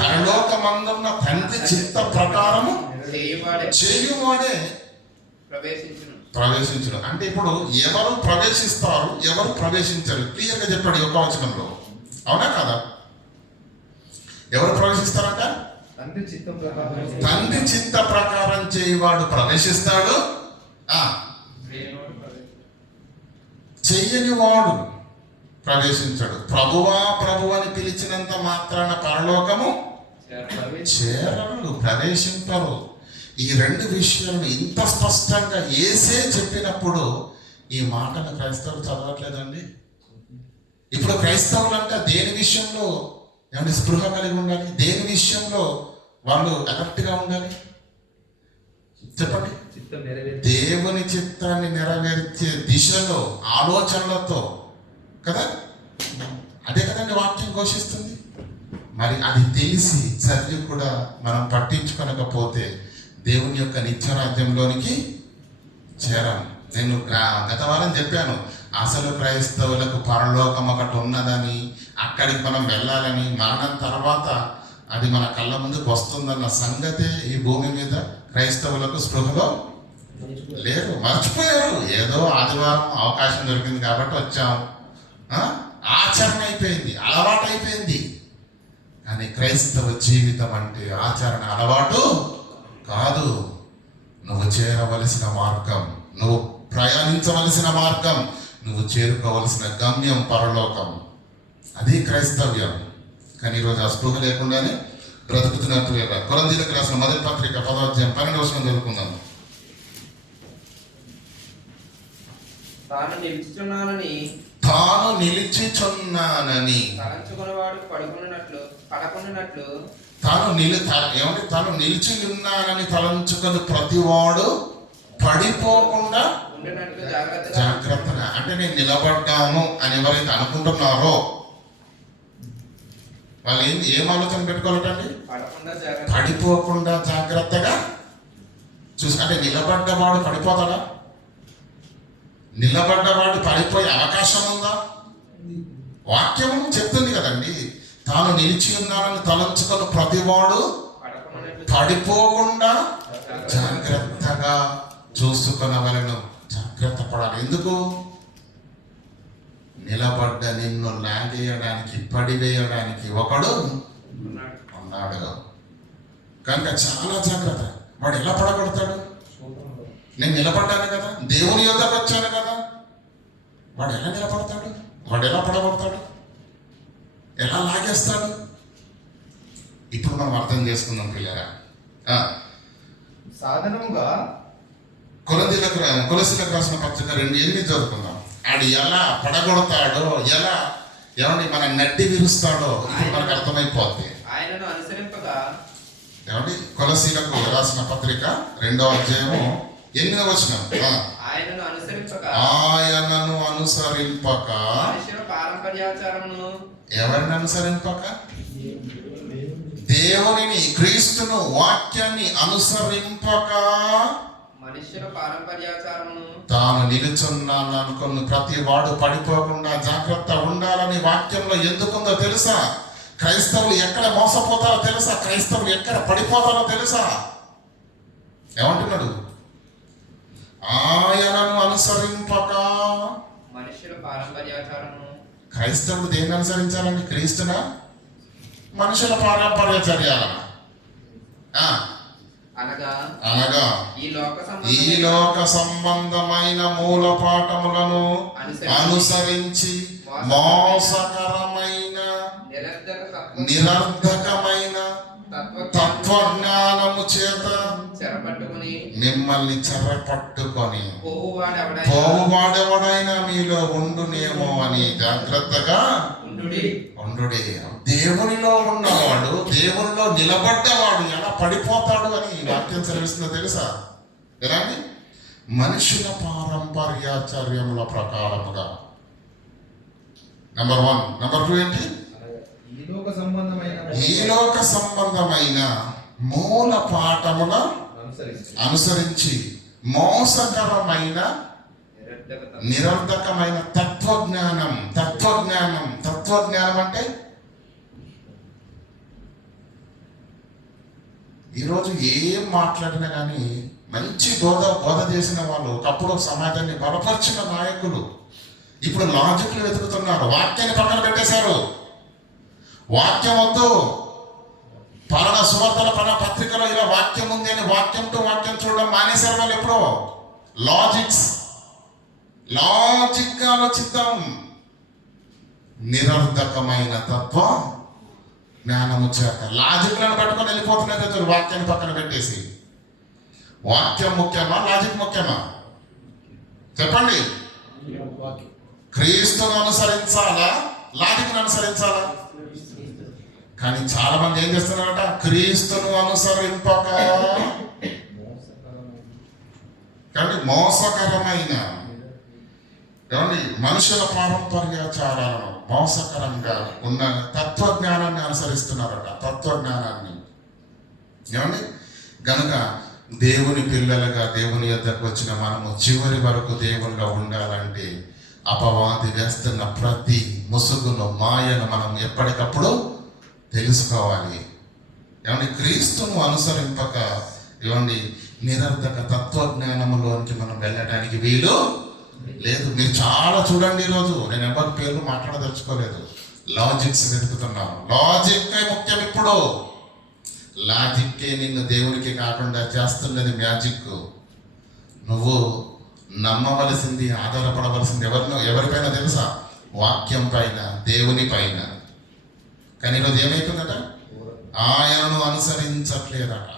పరలోకమందున్న తండ్రి చిత్త ప్రకారము చేయువాడే ప్రవేశించడం. అంటే ఇప్పుడు ఎవరు ప్రవేశిస్తారు, ఎవరు ప్రవేశించరు క్లియర్గా చెప్పాడు యొక్క వచనంలో. అవునా కదా? ఎవరు ప్రవేశిస్తారంట? తండ్రి చిత్త ప్రకారం చేయవాడు ప్రవేశిస్తాడు, చెయ్యని వాడు ప్రవేశించడు. ప్రభువా ప్రభు అని పిలిచినంత మాత్రాన పరలోకము చేరరు, ప్రవేశింపరు. ఈ 2 విషయాలను ఇంత స్పష్టంగా యేసే చెప్పినప్పుడు ఈ మాటను క్రైస్తవులు చదవట్లేదండి. ఇప్పుడు క్రైస్తవులంటే దేని విషయంలో ఏమంటే స్పృహ కలిగి ఉండాలి? దేని విషయంలో వాళ్ళు అలర్ట్గా ఉండాలి? చెప్పండి. దేవుని చిత్తాన్ని నెరవేర్చే దిశలో, ఆలోచనలతో కదా. అదే కదండి వాక్యం ఘోషిస్తుంది. మరి అది తెలిసి చదివి కూడా మనం పట్టించుకోనకపోతే దేవుని యొక్క నిత్యరాజ్యంలోనికి చేరాను. నేను గత వారం చెప్పాను, అసలు క్రైస్తవులకు పరలోకం ఒకటి ఉన్నదని, అక్కడికి మనం వెళ్ళాలని, మరణం తర్వాత అది మన కళ్ళ ముందుకు వస్తుందన్న సంగతే ఈ భూమి మీద క్రైస్తవులకు స్పృహలో లేరు, మర్చిపోయారు. ఏదో ఆదివారం అవకాశం దొరికింది కాబట్టి వచ్చాం. ఆచరణ అయిపోయింది, అలవాటు అయిపోయింది. కానీ క్రైస్తవ జీవితం అంటే ఆచరణ అలవాటు కాదు. నువ్వు చేరవలసిన మార్గం, నువ్వు ప్రయాణించవలసిన మార్గం, నువ్వు చేరుకోవలసిన గమ్యం పరలోకం. అది క్రైస్తవ్యం. కానీ ఈరోజు ఆ స్పృహ లేకుండానే బ్రతుకుతున్నట్టు. కొరింథీయులకు రాసిన మొదటి పత్రిక 10వ అధ్యాయం 12వ వచనం చదువుకుందాం. తాను నిలుచుచున్నానని తలంచుకున్నవాడు పడకున్నట్లు తాను నిలిచి ఉన్నానని తలంచుకొని ప్రతివాడు పడిపోకుండా జాగ్రత్తగా. అంటే నేను నిలబడ్డాను అని ఎవరైతే అనుకుంటున్నారో వాళ్ళు ఏం ఆలోచన పెట్టుకోవాలండి? పడిపోకుండా జాగ్రత్తగా చూసి. అంటే నిలబడ్డవాడు పడిపోతాడా? నిలబడ్డవాడు పడిపోయే అవకాశం ఉందా? వాక్యం చెప్తుంది కదండి, తాను నిలిచి ఉన్నానని తలంచుకొని ప్రతివాడు పడిపోకుండా జాగ్రత్తగా చూసుకునవలెను. జాగ్రత్త పడాలి. ఎందుకు? నిలబడ్డ నిన్ను లాగేయడానికి, పడివేయడానికి ఒకడు ఉన్నాడు కనుక చాలా జాగ్రత్త. వాడు ఎలా పడగొడతాడు? నేను నిలబడ్డాను కదా, దేవుని యొద్దకు వచ్చాను కదా. వాడు ఎలా నిలబడతాడు? వాడు ఎలా పడగొడతాడు? ఎలా లాగేస్తాడు? ఇప్పుడు మనం అర్థం చేసుకుందాం పిల్లరా. సాధనముగా కొలసీలకు రాసిన పత్రిక 2:8 చదువుకుందాం. ఆడు ఎలా పడగొడతాడో, ఎలా ఏమండి మన నడ్డి విరుస్తాడో ఇప్పుడు మనకు అర్థమైపోద్ది. ఆయనను అనుసరింపగా, ఏమండి కొలసీలకు రాసిన పత్రిక 2వ అధ్యాయము 8వ వచనం. ఆయనను అనుసరింపక మనుష్యుల పారంపర్యాచారమును. ఎవరిని అనుసరింపక? దేవునిని, క్రీస్తును, వాక్యాన్ని అనుసరింపక మనుష్యుల పారంపర్యాచారమును. తాను నిలుచున్నాను అనుకున్న ప్రతి వాడు పడిపోకుండా జాగ్రత్త ఉండాలని వాక్యంలో ఎందుకుందో తెలుసా? క్రైస్తవులు ఎక్కడ మోసపోతారో తెలుసా? క్రైస్తవులు ఎక్కడ పడిపోతారో తెలుసా? ఏమంటున్నాడు? ఆయనను అనుసరింపక మనుష్యుల పారంపర్యాచారమును. క్రైస్తవుడు దేన్ని అనుసరించాలని? క్రీస్తునా? మనుషుల పారంపర్యచర్యాలనా? అనగా ఈ లోక సంబంధమైన మూల పాఠములను అనుసరించి మోసకరమైన నిరర్ధకమైన తత్వజ్ఞానము చేత మిమ్మల్ని చెరపట్టుకొని పోవువాడెవడైనా మీలో ఉండునేమో అని జాగ్రత్తగా ఉండుడి. దేవునిలో ఉన్నవాడు, దేవునిలో నిలబడ్డవాడు ఎలా పడిపోతాడు అని వాక్యం సెలవిస్తుందో తెలుసా? ఎలాంటి మనుషుల పారంపర్యాచార్యముల ప్రకారముగా. నెంబర్ 1. నెంబర్ 2 ఏంటి? ఈ లోక సంబంధమైన మూల పాఠముల అనుసరించి మోసకరమైన నిరర్ధకమైన తత్వజ్ఞానం. తత్వజ్ఞానం అంటే ఈరోజు ఏం మాట్లాడినా కానీ మంచి బోధ చేసిన వాళ్ళు, ఒకప్పుడు సమాజాన్ని బలపరిచిన నాయకులు ఇప్పుడు లాజిక్లు వెతుకుతున్నారు. వాక్యాన్ని పక్కన పెట్టేశారు. వాక్యం వద్దు, పలానా సువార్తల పలానా పత్రికలో ఇలా వాక్యం ఉంది అని వాక్యం టు వాక్యం చూడడం మానేశారు వాళ్ళు. ఎప్పుడో లాజిక్ ఆలోచిద్దాం. నిరర్ధకమైన తత్వ జ్ఞానము చేత లాజిక్లను పట్టుకొని వెళ్ళిపోతున్నారు. వాక్యాన్ని పక్కన పెట్టేసి వాక్యం ముఖ్యమా, లాజిక్ ముఖ్యమా? చెప్పండి. క్రీస్తును అనుసరించాలా, లాజిక్ను అనుసరించాలా? కానీ చాలా మంది ఏం చేస్తున్నారట? క్రీస్తును అనుసరింపక కానీ మోసకరమైన మనుషుల పారంపర్యాచారాలను, మోసకరంగా ఉన్న తత్వజ్ఞానాన్ని అనుసరిస్తున్నారట. తత్వజ్ఞానాన్ని ఏమండి గనుక దేవుని పిల్లలుగా దేవుని యొద్దకు వచ్చిన మనము చివరి వరకు దేవునిలో ఉండాలంటే అపవాది వేస్తున్న ప్రతి ముసుగును, మాయను మనం ఎప్పటికప్పుడు తెలుసుకోవాలి. ఏమండి క్రీస్తును అనుసరింపక నిరర్ధక తత్వజ్ఞానములోనికి మనం వెళ్ళడానికి వీలు లేదు. మీరు చాలా చూడండి, ఈరోజు నేను ఎవరి పేర్లు మాట్లాడదలుచుకోలేదు, లాజిక్స్ వెతుకుతున్నాను. లాజిక్కే ముఖ్యం. ఇప్పుడు లాజిక్కే నిన్ను దేవునికి కాకుండా చేస్తున్నది మ్యాజిక్. నువ్వు నమ్మవలసింది, ఆధారపడవలసింది ఎవరిపైన తెలుసా? వాక్యం పైన, దేవుని పైన. కానీ ఈరోజు ఏమైతుందట? ఆయనను అనుసరించట్లేదట.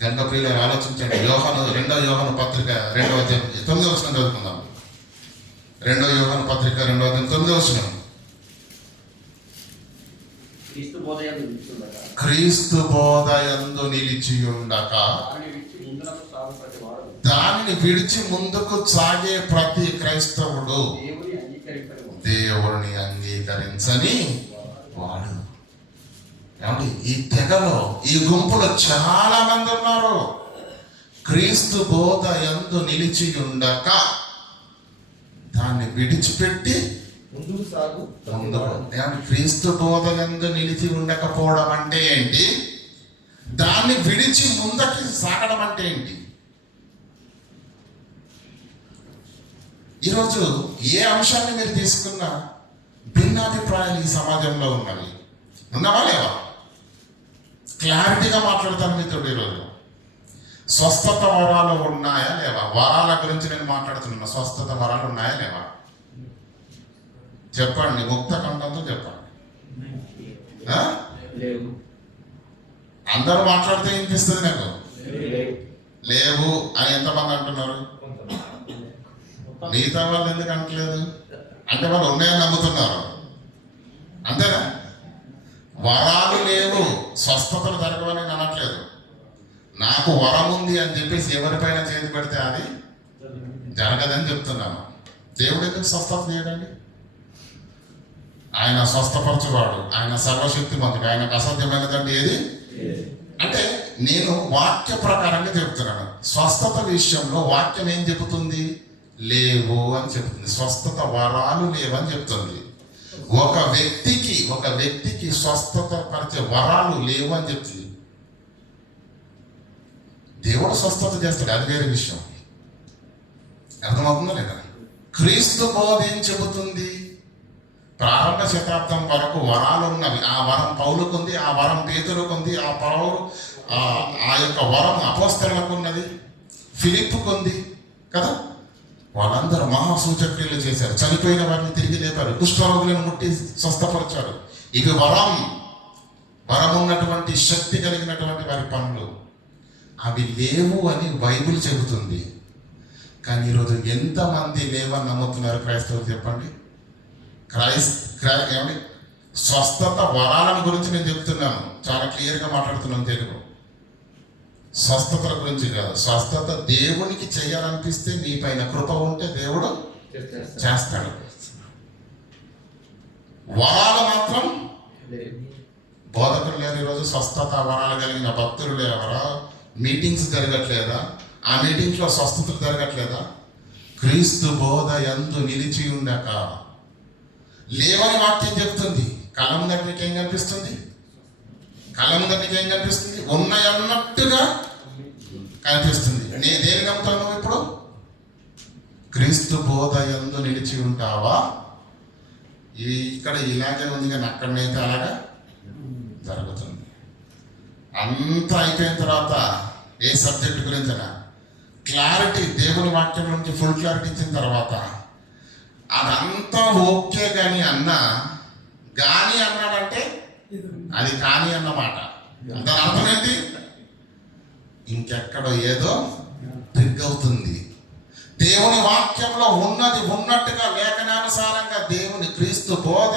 గంట ప్రియులు ఆలోచించండి. యోహాను 2వ యోహాను పత్రిక 2వ అధ్యాయం 9వ వచనం చదువుకుందాం. 2వ యోహాను పత్రిక 2వ అధ్యాయం 9వ వచనం. క్రీస్తు బోధ యందు నిలిచియుండక దానిని విడిచి ముందుకు సాగే ప్రతి క్రైస్తవుడు దేవుడిని అంగీకరించని వాడు. ఏమండి, ఈ తెగలో, ఈ గుంపులో చాలా మంది ఉన్నారు. క్రీస్తు బోధ యందు నిలిచి ఉండక దాన్ని విడిచిపెట్టి ముందుకు. ఏమంటే క్రీస్తు బోధ యందు నిలిచి ఉండకపోవడం అంటే ఏంటి? దాన్ని విడిచి ముందకి సాగడం అంటే ఏంటి? ఈరోజు ఏ అంశాన్ని మీరు తీసుకున్నా భిన్నాభిప్రాయాలు ఈ సమాజంలో ఉన్నవి. ఉన్నావా లేవా? క్లారిటీగా మాట్లాడతాను మీతో ఈరోజు. స్వస్థత వరాలు ఉన్నాయా లేవా? వరాల గురించి నేను మాట్లాడుతున్నా. స్వస్థత వరాలు ఉన్నాయా లేవా? చెప్పండి, ముక్త కంఠంతో చెప్పండి. అందరూ మాట్లాడితే వినిపిస్తుంది నాకు. లేవు అని ఎంతమంది అంటున్నారు? మిగతా వాళ్ళు ఎందుకు అంటలేదు? అంటే వాళ్ళు ఉన్నాయని నమ్ముతున్నారు, అంతేనా? వరాలు లేవు, స్వస్థతలు జరగవని నేను అనట్లేదు. నాకు వరం ఉంది అని చెప్పేసి ఎవరిపైన చేతి పెడితే అది జరగదని చెప్తున్నాను. దేవుడు ఎందుకు స్వస్థత చేయడండి? ఆయన స్వస్థపరచువాడు, ఆయన సర్వశక్తిమంతుడు, ఆయనకు అసాధ్యమైనదండి ఏది? అంటే నేను వాక్య ప్రకారంగా చెప్తున్నాను. స్వస్థత విషయంలో వాక్యం ఏం చెబుతుంది? లేవు అని చెప్తుంది. స్వస్థత వరాలు లేవని చెప్తుంది. ఒక వ్యక్తికి స్వస్థత పరిచే వరాలు లేవు అని చెప్తుంది. దేవుడు స్వస్థత చేస్తాడు, అది వేరే విషయం. అర్థమవుతుందా లేదా? క్రీస్తు బోధ ఏం చెబుతుంది? ప్రారంభ శతాబ్దం వరకు వరాలు ఉన్నవి. ఆ వరం పౌలుకుంది, ఆ వరం పేతురుకు ఉంది, ఆ యొక్క వరం అపోస్తలులకు ఉన్నది, ఫిలిప్పుకు ఉంది కదా. వాళ్ళందరూ మహాసూచక్రియలు చేశారు, చనిపోయిన వారిని తిరిగి లేపారు, కుష్ఠరోగులను ముట్టి స్వస్థపరిచారు. ఇవి వరం ఉన్నటువంటి శక్తి కలిగినటువంటి వారి పనులు. అవి లేవు అని బైబిల్ చెబుతుంది. కానీ ఈరోజు ఎంతమంది లేవని నమ్ముతున్నారు క్రైస్తవులు? చెప్పండి. ఏమండి, స్వస్థత వరాలను గురించి నేను చెప్తున్నాను, చాలా క్లియర్గా మాట్లాడుతున్నాను తెలుగు. స్వస్థతల గురించి కాదు. స్వస్థత దేవునికి చేయాలనిపిస్తే, నీ పైన కృప ఉంటే దేవుడు చేస్తాడు. వరాలు మాత్రం బోధకులు లేరు ఈరోజు. స్వస్థత వరాలు కలిగిన భక్తులు లేవరా? మీటింగ్స్ జరగట్లేదా? ఆ మీటింగ్స్లో స్వస్థతలు జరగట్లేదా? క్రీస్తు బోధ యందు నిలిచి ఉండక లేవని వాక్యం చెప్తుంది. కళ్ళ ముందట నీకేం కనిపిస్తుంది? ఉన్నాయి అన్నట్టుగా కనిపిస్తుంది. నేను దేని నమ్ముతాను? ఇప్పుడు క్రీస్తు బోధ యందు నిలిచి ఉంటావా? ఇక్కడ ఇలాగే ఉంది, కానీ అక్కడనైతే అలాగా జరుగుతుంది. అంతా అయిపోయిన తర్వాత ఏ సబ్జెక్ట్ గురించైనా క్లారిటీ, దేవుని వాక్యం నుంచి ఫుల్ క్లారిటీ ఇచ్చిన తర్వాత అదంతా ఓకే కానీ అన్నాడంటే అది కానీ అన్నమాట. దాని అర్థం ఏంటి? ఇంకెక్కడో ఏదో ట్రిగ్ అవుతుంది. దేవుని వాక్యంలో ఉన్నది ఉన్నట్టుగా లేఖనానుసారంగా దేవుని క్రీస్తు బోధ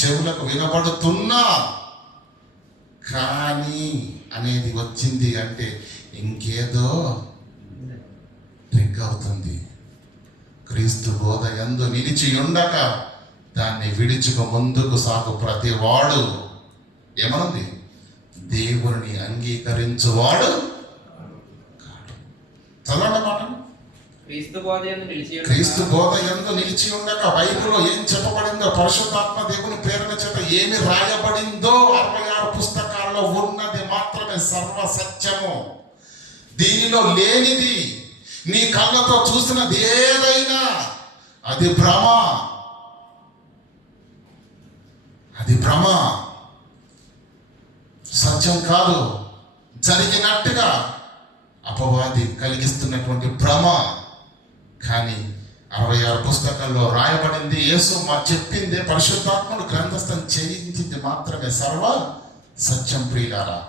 చెవులకు వినబడుతున్నా కానీ అనేది వచ్చింది అంటే ఇంకేదో ట్రిగ్ అవుతుంది. క్రీస్తు బోధ యందు నిలిచి ఉండక దాన్ని విడిచుకు ముందుకు సాగు ప్రతి వాడు ఏమనుంది? దేవుని అంగీకరించువాడు కాడు. చదవండి మాట. క్రీస్తు బోధ యందు నిలిచి ఉండక బైబిల్లో ఏం చెప్పబడిందో, పరిశుద్ధాత్మ దేవుని ప్రేరణ చేత ఏమి రాయబడిందో 66 పుస్తకాల్లో ఉన్నది మాత్రమే సర్వ సత్యము. దీనిలో లేనిది, నీ కళ్ళతో చూసినది ఏదైనా అది భ్రమ. అది భ్రమ, సత్యం కాదు. జరిగినట్టుగా అపవాది కలిగిస్తున్నటువంటి భ్రమ. కానీ 66 పుస్తకాల్లో రాయబడింది, యేసు చెప్పింది, పరిశుద్ధాత్ముడు గ్రంథస్థం చేయించింది మాత్రమే సర్వ సత్యం. ప్రియులారా,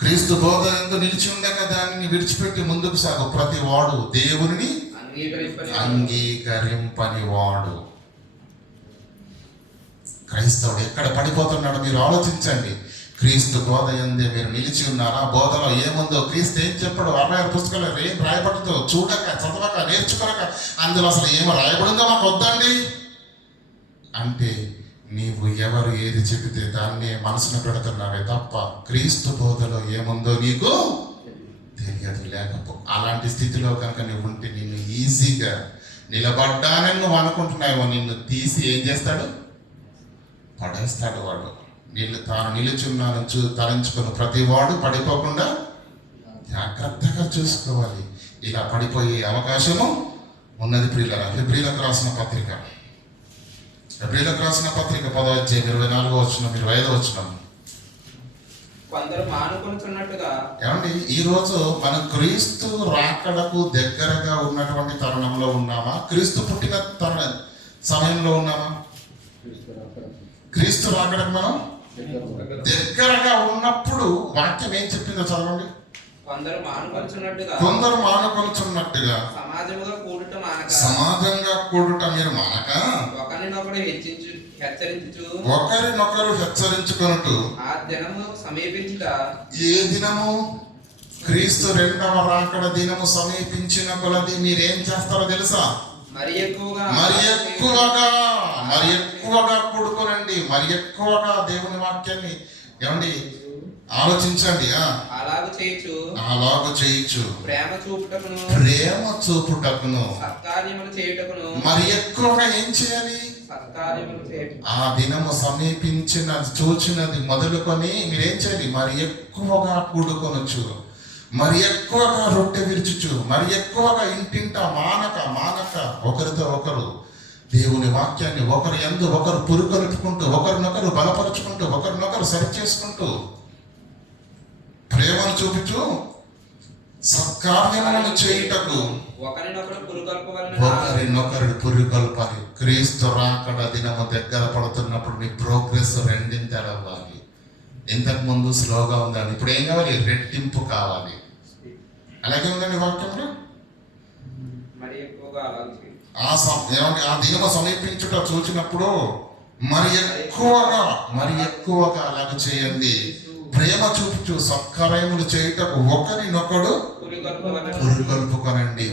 క్రీస్తు బోధ యందు నిలిచి ఉండగా దానిని విడిచిపెట్టి ముందుకు సాగు ప్రతి వాడు దేవుని అంగీకరింపని వాడు. క్రైస్తవుడు ఎక్కడ పడిపోతున్నాడో మీరు ఆలోచించండి. క్రీస్తు బోధ యందే మీరు నిలిచి ఉన్నారా? బోధలో ఏముందో, క్రీస్తు ఏం చెప్పాడు? 66 పుస్తకాలు ఏం రాయబడిందో చూడక, చదవక, నేర్చుకోక అందులో అసలు ఏమో రాయబడిందో మాకు వద్దండి అంటే నీవు ఎవరు ఏది చెబితే దాన్ని మనసును పెడుతున్నావే తప్ప క్రీస్తు బోధలో ఏముందో నీకు తెలియదు. లేకపో అలాంటి స్థితిలో కనుక నువ్వు ఉంటే నిన్ను ఈజీగా నిలబడ్డానని నువ్వు అనుకుంటున్నావో నిన్ను తీసి ఏం చేస్తాడు? పడేస్తాడు వాడు. తాను నిలుచున్నాను తలంచుకుని ప్రతి వాడు పడిపోకుండా జాగ్రత్తగా చూసుకోవాలి. ఇలా పడిపోయే అవకాశము ఉన్నది. ప్రియులారా, హెబ్రీలకు రాసిన పత్రిక 10వ అధ్యాయం 24వ వచనం 25వ వచనం. కొందరు మానుకొనుచున్నట్టుగా. ఏమండి, ఈరోజు మనం క్రీస్తు రాకడకు దగ్గరగా ఉన్నటువంటి తరుణంలో ఉన్నామా? క్రీస్తు పుట్టిన సమయంలో ఉన్నామా? క్రీస్తు రాకడకు మనం దగ్గరగా ఉన్నప్పుడు వాక్యం ఏం చెప్పిందో చదవండి. కొందరు మానుకొనుచున్నట్టుగా సమాజంగా కూడుట మీరు మానక ఒకరినొకరు హెచ్చరించుకొనుట. ఆ దినము సమీపించుట. ఏ దినము? క్రీస్తు రెండవ రాకడ దినము సమీపించిన కొలది మీరేం చేస్తారో తెలుసా? మరి ఎక్కువగా కూడుకోనండి. మరి ఎక్కువగా దేవుని వాక్యాన్ని ఏమండి ఆలోచించండి. అలాగు చేయొచ్చు. ప్రేమ చూపుటకును సత్కార్యములు చేయుటకును. మరి ఎక్కువగా ఏం చేయాలి? సత్కార్యములు చేయుట. ఆ దినము సమీపించిన చూచినది మొదలుకొని మీరేం చేయాలి? మరి ఎక్కువగా కూడుకొనొచ్చు, మరి ఎక్కువగా రొట్టె విరుచుచు, మరి ఎక్కువగా ఇంటింట మానక ఒకరితో ఒకరు దేవుని వాక్యాన్ని ఒకరు యందు ఒకరు పురుకొల్పుకుంటూ, ఒకరినొకరు బలపరుచుకుంటూ, ఒకరినొకరు సరిచేసుకుంటూ, ప్రేమను చూపించు సత్కార్యములను చేయుటకు ఒకరినొకరు పురుకొల్పాలి. క్రీస్తు రాకడ దినము దగ్గర పడుతున్నప్పుడు నీ ప్రోగ్రెస్ రెండింతలు అవ్వాలి. ఇంతకు ముందు స్లోగా ఉండాలి, ఇప్పుడు ఏం కావాలి? రెట్టింపు కావాలి. అలాగే ఉందండి వాక్యంలో. ఆ దినము సమీపించుట చూచినప్పుడు మరి ఎక్కువగా అలాగ చేయండి. ప్రేమ చూపుచు సత్కార్యములు చేయుటకు ఒకరినొకడు పురుకొల్పుకొనండి.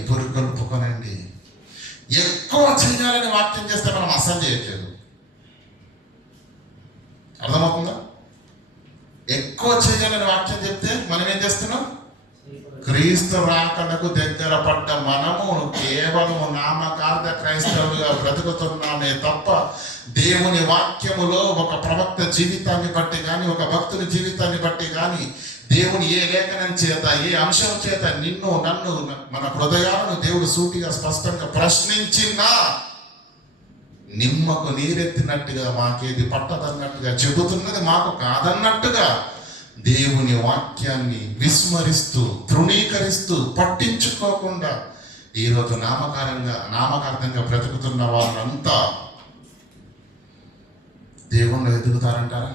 ఎక్కువ చేయాలని వాక్యం చేస్తే మనం అసలు చేయట్లేదు. అర్థమవుతుందా? ఎక్కువ చేయాలని వాక్యం చెప్తే మనం ఏం చేస్తున్నాం? క్రీస్తు రాకడకు దగ్గర పడ్డ మనము కేవలము నామకార్థ క్రైస్తవులుగా బ్రతుకుతున్నామే తప్ప దేవుని వాక్యములో ఒక ప్రవక్త జీవితాన్ని బట్టి కానీ, ఒక భక్తుని జీవితాన్ని బట్టి కానీ, దేవుని ఏ లేఖనం చేత, ఏ అంశం చేత నిన్ను నన్ను మన హృదయాలను దేవుడు సూటిగా స్పష్టంగా ప్రశ్నించినా నిమ్మకు నీరెత్తినట్టుగా, మాకేది పట్టదన్నట్టుగా, చెబుతున్నది మాకు కాదన్నట్టుగా దేవుని వాక్యాన్ని విస్మరిస్తూ, తృణీకరిస్తూ, పట్టించుకోకుండా ఈరోజు నామకార్థంగా బ్రతుకుతున్న వాళ్ళంతా దేవుణ్ణి ఎదుగుతారంటారా?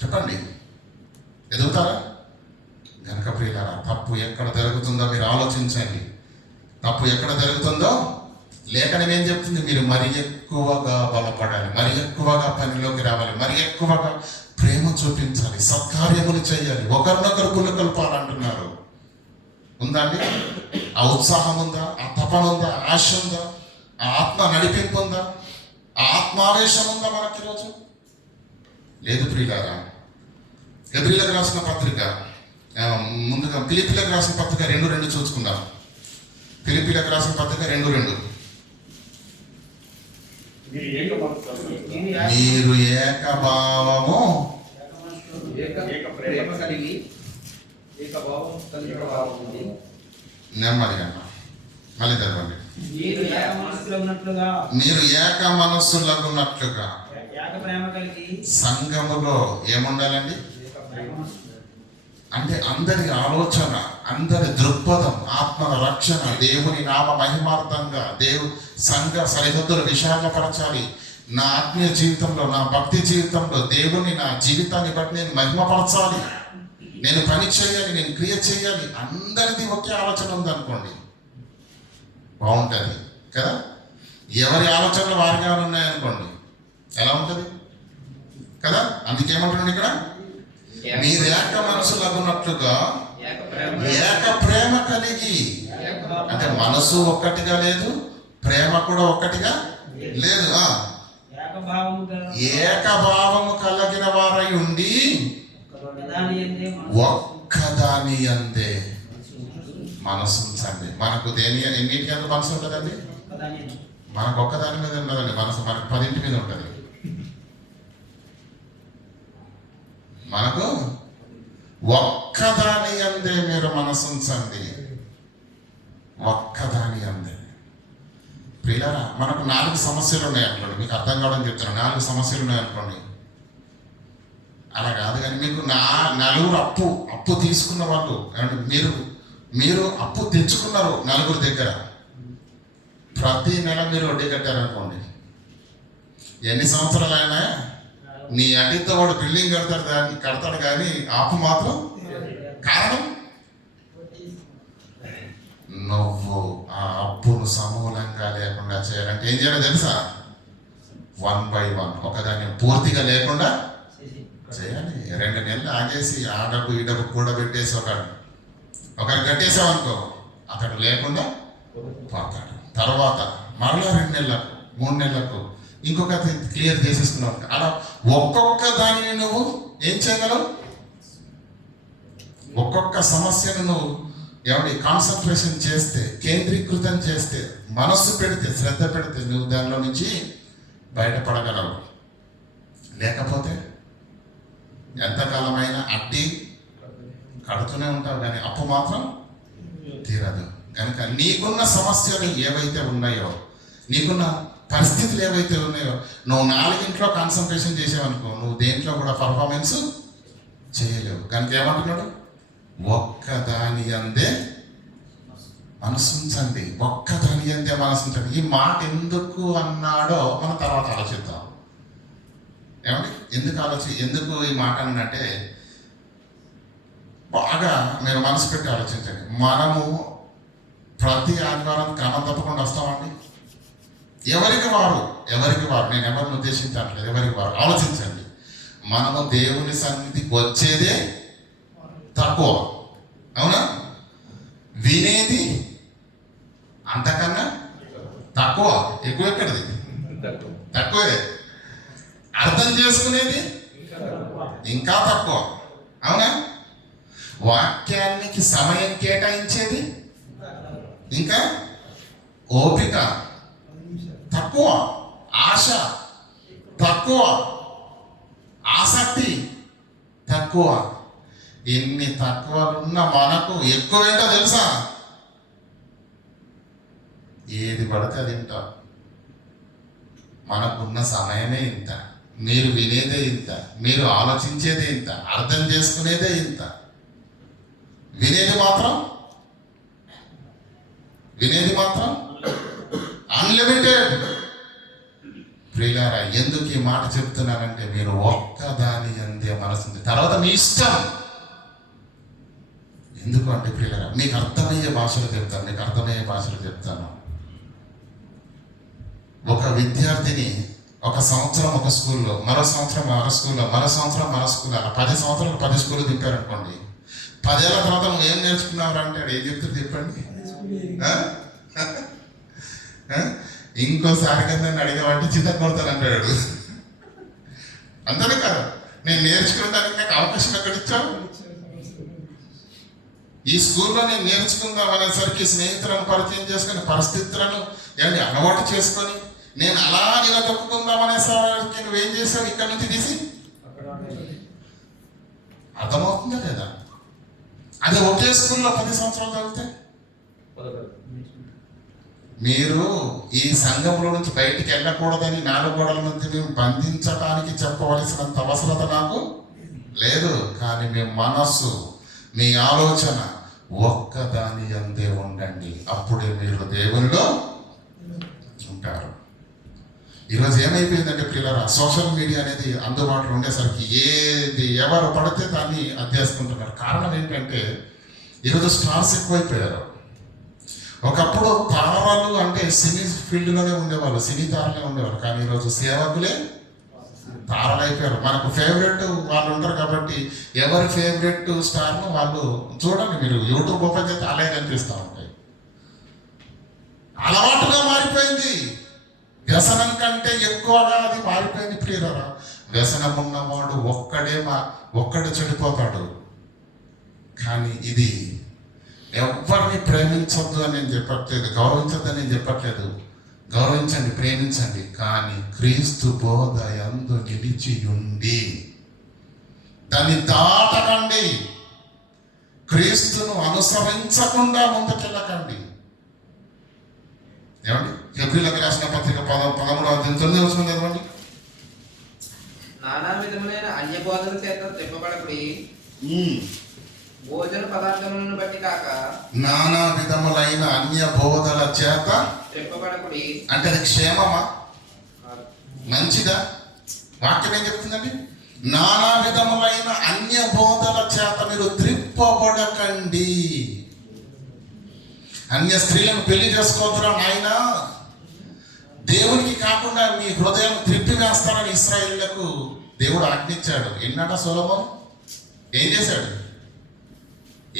చెప్పండి, ఎదుగుతారా? గనక ప్రియులారా, తప్పు ఎక్కడ జరుగుతుందో మీరు ఆలోచించండి. తప్పు ఎక్కడ జరుగుతుందో లేఖనం ఏం చెప్తుంది? మీరు మరి ఎక్కువగా బలపడాలి, మరి ఎక్కువగా పనిలోకి రావాలి, మరి ఎక్కువగా ప్రేమ చూపించాలి, సత్కార్యములు చేయాలి, ఒకరినొకరు పులుకొల్పాలంటున్నారు. ఉందా అండి? ఆ ఉత్సాహం ఉందా? ఆ తపన ఉందా? ఆశ ఉందా? ఆ ఆత్మ నడిపింపు ఉందా? ఆ ఆత్మావేశం ఉందా మనకి ఈరోజు? లేదు ప్రియులారా. హెబ్రీలకు రాసిన పత్రిక, ముందుగా ఫిలిప్పీలకు రాసిన పత్రిక 2:2 చూసుకుందాం. ఫిలిప్పీలకు రాసిన పత్రిక 2:2. మీరు ఏకభావము ఏకభావం కలిగిన వారు ఉండి నెమ్మదిగా మళ్ళీ చదవండి. మీరు ఏక మనస్సులో ఉన్నట్లుగా మీరు ఏక మనస్సులకు ఉన్నట్లుగా ఏక ప్రేమ కలిగి సంఘములో ఏముండాలండి? ఏక ప్రేమ అంటే అందరి ఆలోచన, అందరి దృక్పథం, ఆత్మల రక్షణ, దేవుని నామ మహిమార్థంగా సంఘ సరిహద్దులు విశాలపరచాలి. నా ఆత్మీయ జీవితంలో, నా భక్తి జీవితంలో దేవుని నా జీవితాన్ని బట్టి నేను మహిమపరచాలి, నేను పని చేయాలి, నేను క్రియ చేయాలి. అందరిది ఒకే ఆలోచన ఉందనుకోండి, బాగుంటుంది కదా. ఎవరి ఆలోచనలు వారిగా ఉన్నాయనుకోండి, ఎలా ఉంటుంది కదా. అందుకేమంటున్నాడు ఇక్కడ, మీరు ఏక మనసులకు ఉన్నట్లుగా ఏక ప్రేమ కలిగి. అంటే మనసు ఒక్కటిగా లేదు, ప్రేమ కూడా ఒక్కటిగా లేదు. ఏకభావము గల ఏకభావము కలిగిన వారై ఉండి ఒకదాని యందే ఒక్కదాని అందే మనసు ఉంచండి. మనకు ఎన్నింటి అంత మనసు ఉంటుందండి? ఒకదాని యందే. మనకు ఒక్కదాని మీద ఉండదండి మనసు, మనకు 10 మీద ఉంటుంది. మనకు ఒక్కదాని అందే మీరు మనసు ఉంచండి, ఒక్కదాని అందే. ప్రియులారా, మనకు 4 సమస్యలు ఉన్నాయి అనుకోండి, మీకు అర్థం కావడం చెప్తాను. 4 సమస్యలు ఉన్నాయి అనుకోండి, అలా కాదు. కానీ మీకు నలుగురు అప్పు తీసుకున్న వాళ్ళు, మీరు అప్పు తెచ్చుకున్నారు 4 దగ్గర, ప్రతి నెల మీరు వడ్డీ కట్టారనుకోండి, ఎన్ని సంవత్సరాలైనా నీ అడ్డీతో వాడు బిల్డింగ్ కడతాడు కానీ అప్పు మాత్రం. కారణం, నువ్వు ఆ అప్పును సమూలంగా లేకుండా చేయాలంటే ఏం చేయాలో తెలుసా? 1 by 1 ఒకదాన్ని పూర్తిగా లేకుండా చేయాలి. 2 నెలలు ఆగేసి ఆ డబ్బు ఈ డబ్బు కూడా పెట్టేసి ఒకరు కట్టేసామనుకో, అతడు లేకుండా పోతాడు. తర్వాత మరలా 2 నెలలకు 3 నెలలకు ఇంకొక క్లియర్ చేసేస్తున్నావు. అలా ఒక్కొక్క దానిని నువ్వు ఏం చేయగలవు? ఒక్కొక్క సమస్యను నువ్వు కాన్సన్ట్రేషన్ చేస్తే, కేంద్రీకృతం చేస్తే, మనస్సు పెడితే, శ్రద్ధ పెడితే నువ్వు దానిలో నుంచి బయటపడగలవు. లేకపోతే ఎంతకాలమైనా అడ్డీ కడుతూనే ఉంటావు కానీ అప్పు మాత్రం తీరదు. కనుక నీకున్న సమస్యలు ఏవైతే ఉన్నాయో, నీకున్న పరిస్థితులు ఏవైతే ఉన్నాయో, నువ్వు 4 కాన్సన్ట్రేషన్ చేసావనుకో, నువ్వు దేంట్లో కూడా పర్ఫార్మెన్స్ చేయలేవు. కనుక ఏమంటున్నాడు? ఒక్కదాని అందే మనసుంచండి, ఒక్కదాని అందే మనసుంచండి. ఈ మాట ఎందుకు అన్నాడో మనం తర్వాత ఆలోచిద్దాం. ఏమండి, ఎందుకు ఈ మాట అన్నట్టే బాగా మీరు మనసు పెట్టి ఆలోచించండి. మనము ప్రతి ఆదివారం క్రమం తప్పకుండా వస్తామండి. ఎవరికి వారు నేను ఎవరిని ఉద్దేశించట్లేదు, ఎవరికి వారు ఆలోచించండి. మనము దేవుని సన్నిధికి వచ్చేదే తక్కువ, అవునా? వినేది అంతకన్నా తక్కువ. ఎక్కువ ఎక్కడిది? తక్కువే. అర్థం చేసుకునేది ఇంకా తక్కువ, అవునా? వాక్యానికి సమయం కేటాయించేది ఇంకా ఓపిక తక్కువ, ఆశ తక్కువ, ఆసక్తి తక్కువ. ఎన్ని తక్కువలున్న మనకు ఎక్కువేంటో తెలుసా? ఏది పడితే అది వింటాం. మనకున్న సమయమే ఇంత, మీరు వినేదే ఇంత, మీరు ఆలోచించేదే ఇంత, అర్థం చేసుకునేదే ఇంత. వినేది మాత్రం అన్లిమిటెడ్. ప్రియులారా, ఎందుకు ఈ మాట చెప్తున్నానంటే, మీరు ఒక్కదాని అందే మనసుంది, తర్వాత మీ ఇష్టం. ఎందుకు అంటే ప్రియులారా, మీకు అర్థమయ్యే భాషలు చెప్తాను. ఒక విద్యార్థిని 1 సంవత్సరం ఒక స్కూల్లో, మరో సంవత్సరం మరో స్కూల్లో, మరో సంవత్సరం మరో స్కూల్లో, అలా 10 సంవత్సరాలు 10 స్కూళ్ళు దింపారనుకోండి. 10 ఏళ్ళ తర్వాత నువ్వు ఏం నేర్చుకున్నావు అంటే ఏం చెప్తారు చెప్పండి? ఇంకోసారి కదా నన్ను అడిగామంటే చిత్త కొడతానంటాడు. అంతనే కాదు, నేను నేర్చుకునేదానికి నాకు అవకాశం ఎక్కడిచ్చావు? ఈ స్కూల్లో నేను నేర్చుకుందాం అనేసరికి స్నేహితులను పరిచయం చేసుకుని, పరిస్థితులను అలవాటు చేసుకొని, నేను అలా నిలదొక్కుందాం అనేసరికి నువ్వేం చేసావు? ఇక్కడ నుంచి తీసి. అర్థమవుతుందా లేదా? అదే ఒకే స్కూల్లో 10 సంవత్సరాలు చదివితే మీరు ఈ సంఘంలో నుంచి బయటికి వెళ్ళకూడదని 4 గోడల మధ్య మేము బంధించడానికి చెప్పవలసినంత అవసరత నాకు లేదు. కానీ మీ మనస్సు, మీ ఆలోచన ఒక్కదాని అందే ఉండండి. అప్పుడే మీరు దేవునిలో ఉంటారు. ఈరోజు ఏమైపోయిందంటే పిల్లరా, సోషల్ మీడియా అనేది అందుబాటులో ఉండేసరికి ఏది ఎవరు పడితే దాన్ని అధ్యసుకుంటున్నారు. కారణం ఏంటంటే ఈరోజు స్టార్స్ ఎక్కువైపోయారు. ఒకప్పుడు తారలు అంటే సినీ ఫీల్డ్లోనే ఉండేవాళ్ళు, సినీ తారలే ఉండేవారు. కానీ ఈరోజు సేవకులే తారలు అయిపోయారు. మనకు ఫేవరెట్ వాళ్ళు ఉంటారు కాబట్టి ఎవరి ఫేవరెట్ స్టార్ను వాళ్ళు చూడండి. మీరు యూట్యూబ్ ఓపెన్ చేస్తే అలాగే కనిపిస్తూ ఉంటాయి. అలవాటుగా మారిపోయింది. వ్యసనం కంటే ఎక్కువగా అది మారిపోయింది ప్రియరా. వ్యసనం ఉన్నవాడు ఒక్కడే చెడిపోతాడు. కానీ ఇది ఎవరిని ప్రేమించొద్దు అని నేను చెప్పట్లేదు, గౌరవించొద్దని నేను చెప్పట్లేదు. గౌరవించండి, ప్రేమించండి. కానీ క్రీస్తు బోధ యందు నిలిచి ఉండి దాన్ని దాటకండి. క్రీస్తును అనుసరించకుండా ముందుకెళ్ళకండి. ఏమండి? హెబ్రీయులకు రాసిన పత్రిక 13వ అధ్యాయం 9వ వచనం చదవండి. నానా విధములైన అన్య బోధన చేత తిప్పబడకుడి, భోజన పదార్థములను బట్టి కాక నానా విధములైన అన్య బోధల చేత తిప్పబడకుడి. అంటే అది క్షేమమా, మంచిదా? వాక్యం ఏం చెప్తుందండి? నానా విధములైన అన్య బోధల చేత మీరు త్రిప్పబడకండి. అన్య స్త్రీలను పెళ్లి చేసుకోవద్దురా నాయనా, దేవునికి కాకుండా మీ హృదయం త్రిప్పి వేస్తారని ఇశ్రాయేలులకు దేవుడు ఆజ్ఞించాడు. ఎన్నట సొలొమోను ఏం చేశాడు?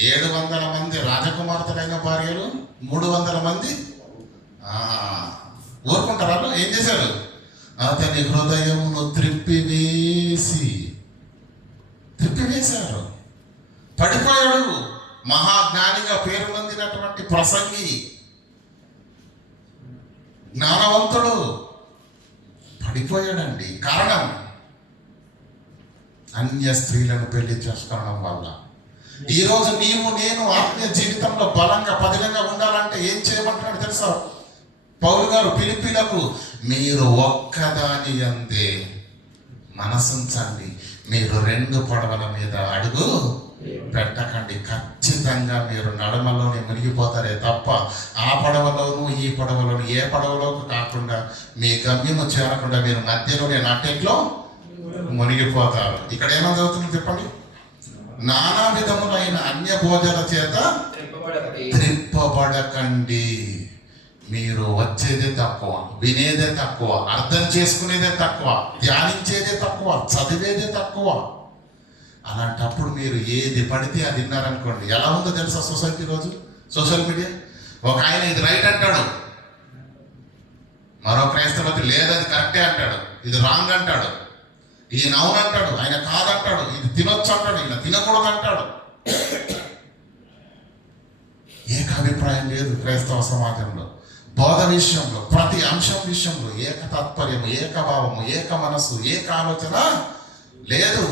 700 మంది రాజకుమార్తెలైన భార్యలు, 300 మంది ఊరుకుంటారు. వాళ్ళు ఏం చేశాడు? అతని హృదయమును త్రిప్పివేశారు. పడిపోయాడు. మహాజ్ఞానిగా పేరు పొందినటువంటి ప్రసంగి, జ్ఞానవంతుడు పడిపోయాడండి. కారణం అన్య స్త్రీలను పెళ్లి చేసుకోవడం వల్ల. ఈరోజు నీవు నేను ఆత్మీయ జీవితంలో బలంగా పదిలంగా ఉండాలంటే ఏం చేయమంటున్నాడు తెలుసా పౌలు గారు ఫిలిప్పీలకు? మీరు ఒక్కదాని అందే మనసుంచండి. మీరు 2 పడవల మీద అడుగు పెట్టకండి. ఖచ్చితంగా మీరు నడుమలోనే మునిగిపోతారే తప్ప ఆ పడవలోను ఈ పడవలోను ఏ పడవలోకి కాకుండా మీ గమ్యము చేరకుండా మీరు మధ్యలోనే నట్టెట్లో మునిగిపోతారు. ఇక్కడ ఏమో చదువుతుంది చెప్పండి. నానా విధములైన అన్య బోధల చేత త్రిప్పబడకండి. మీరు వచ్చేదే తక్కువ, వినేదే తక్కువ, అర్థం చేసుకునేదే తక్కువ, ధ్యానించేదే తక్కువ, చదివేదే తక్కువ. అలాంటప్పుడు మీరు ఏది పడితే అది విన్నారనుకోండి, ఎలా ఉందో తెలుసా సొసైటీ రోజు సోషల్ మీడియా? ఒక ఆయన ఇది రైట్ అంటాడు, మరో క్రైస్తవతి లేదది కరెక్టే అంటాడు, ఇది రాంగ్ అంటాడు, ఈయన అవును అంటాడు, ఆయన కాదంటాడు, ఇది తినొచ్చు అంటాడు, ఈయన తినకూడదు అంటాడు. ఏకాభిప్రాయం లేదు క్రైస్తవ సమాజంలో. బోధ విషయంలో, ప్రతి అంశం విషయంలో ఏక తాత్పర్యము, ఏకభావము, ఏక మనస్సు, ఏక ఆలోచన లేదు.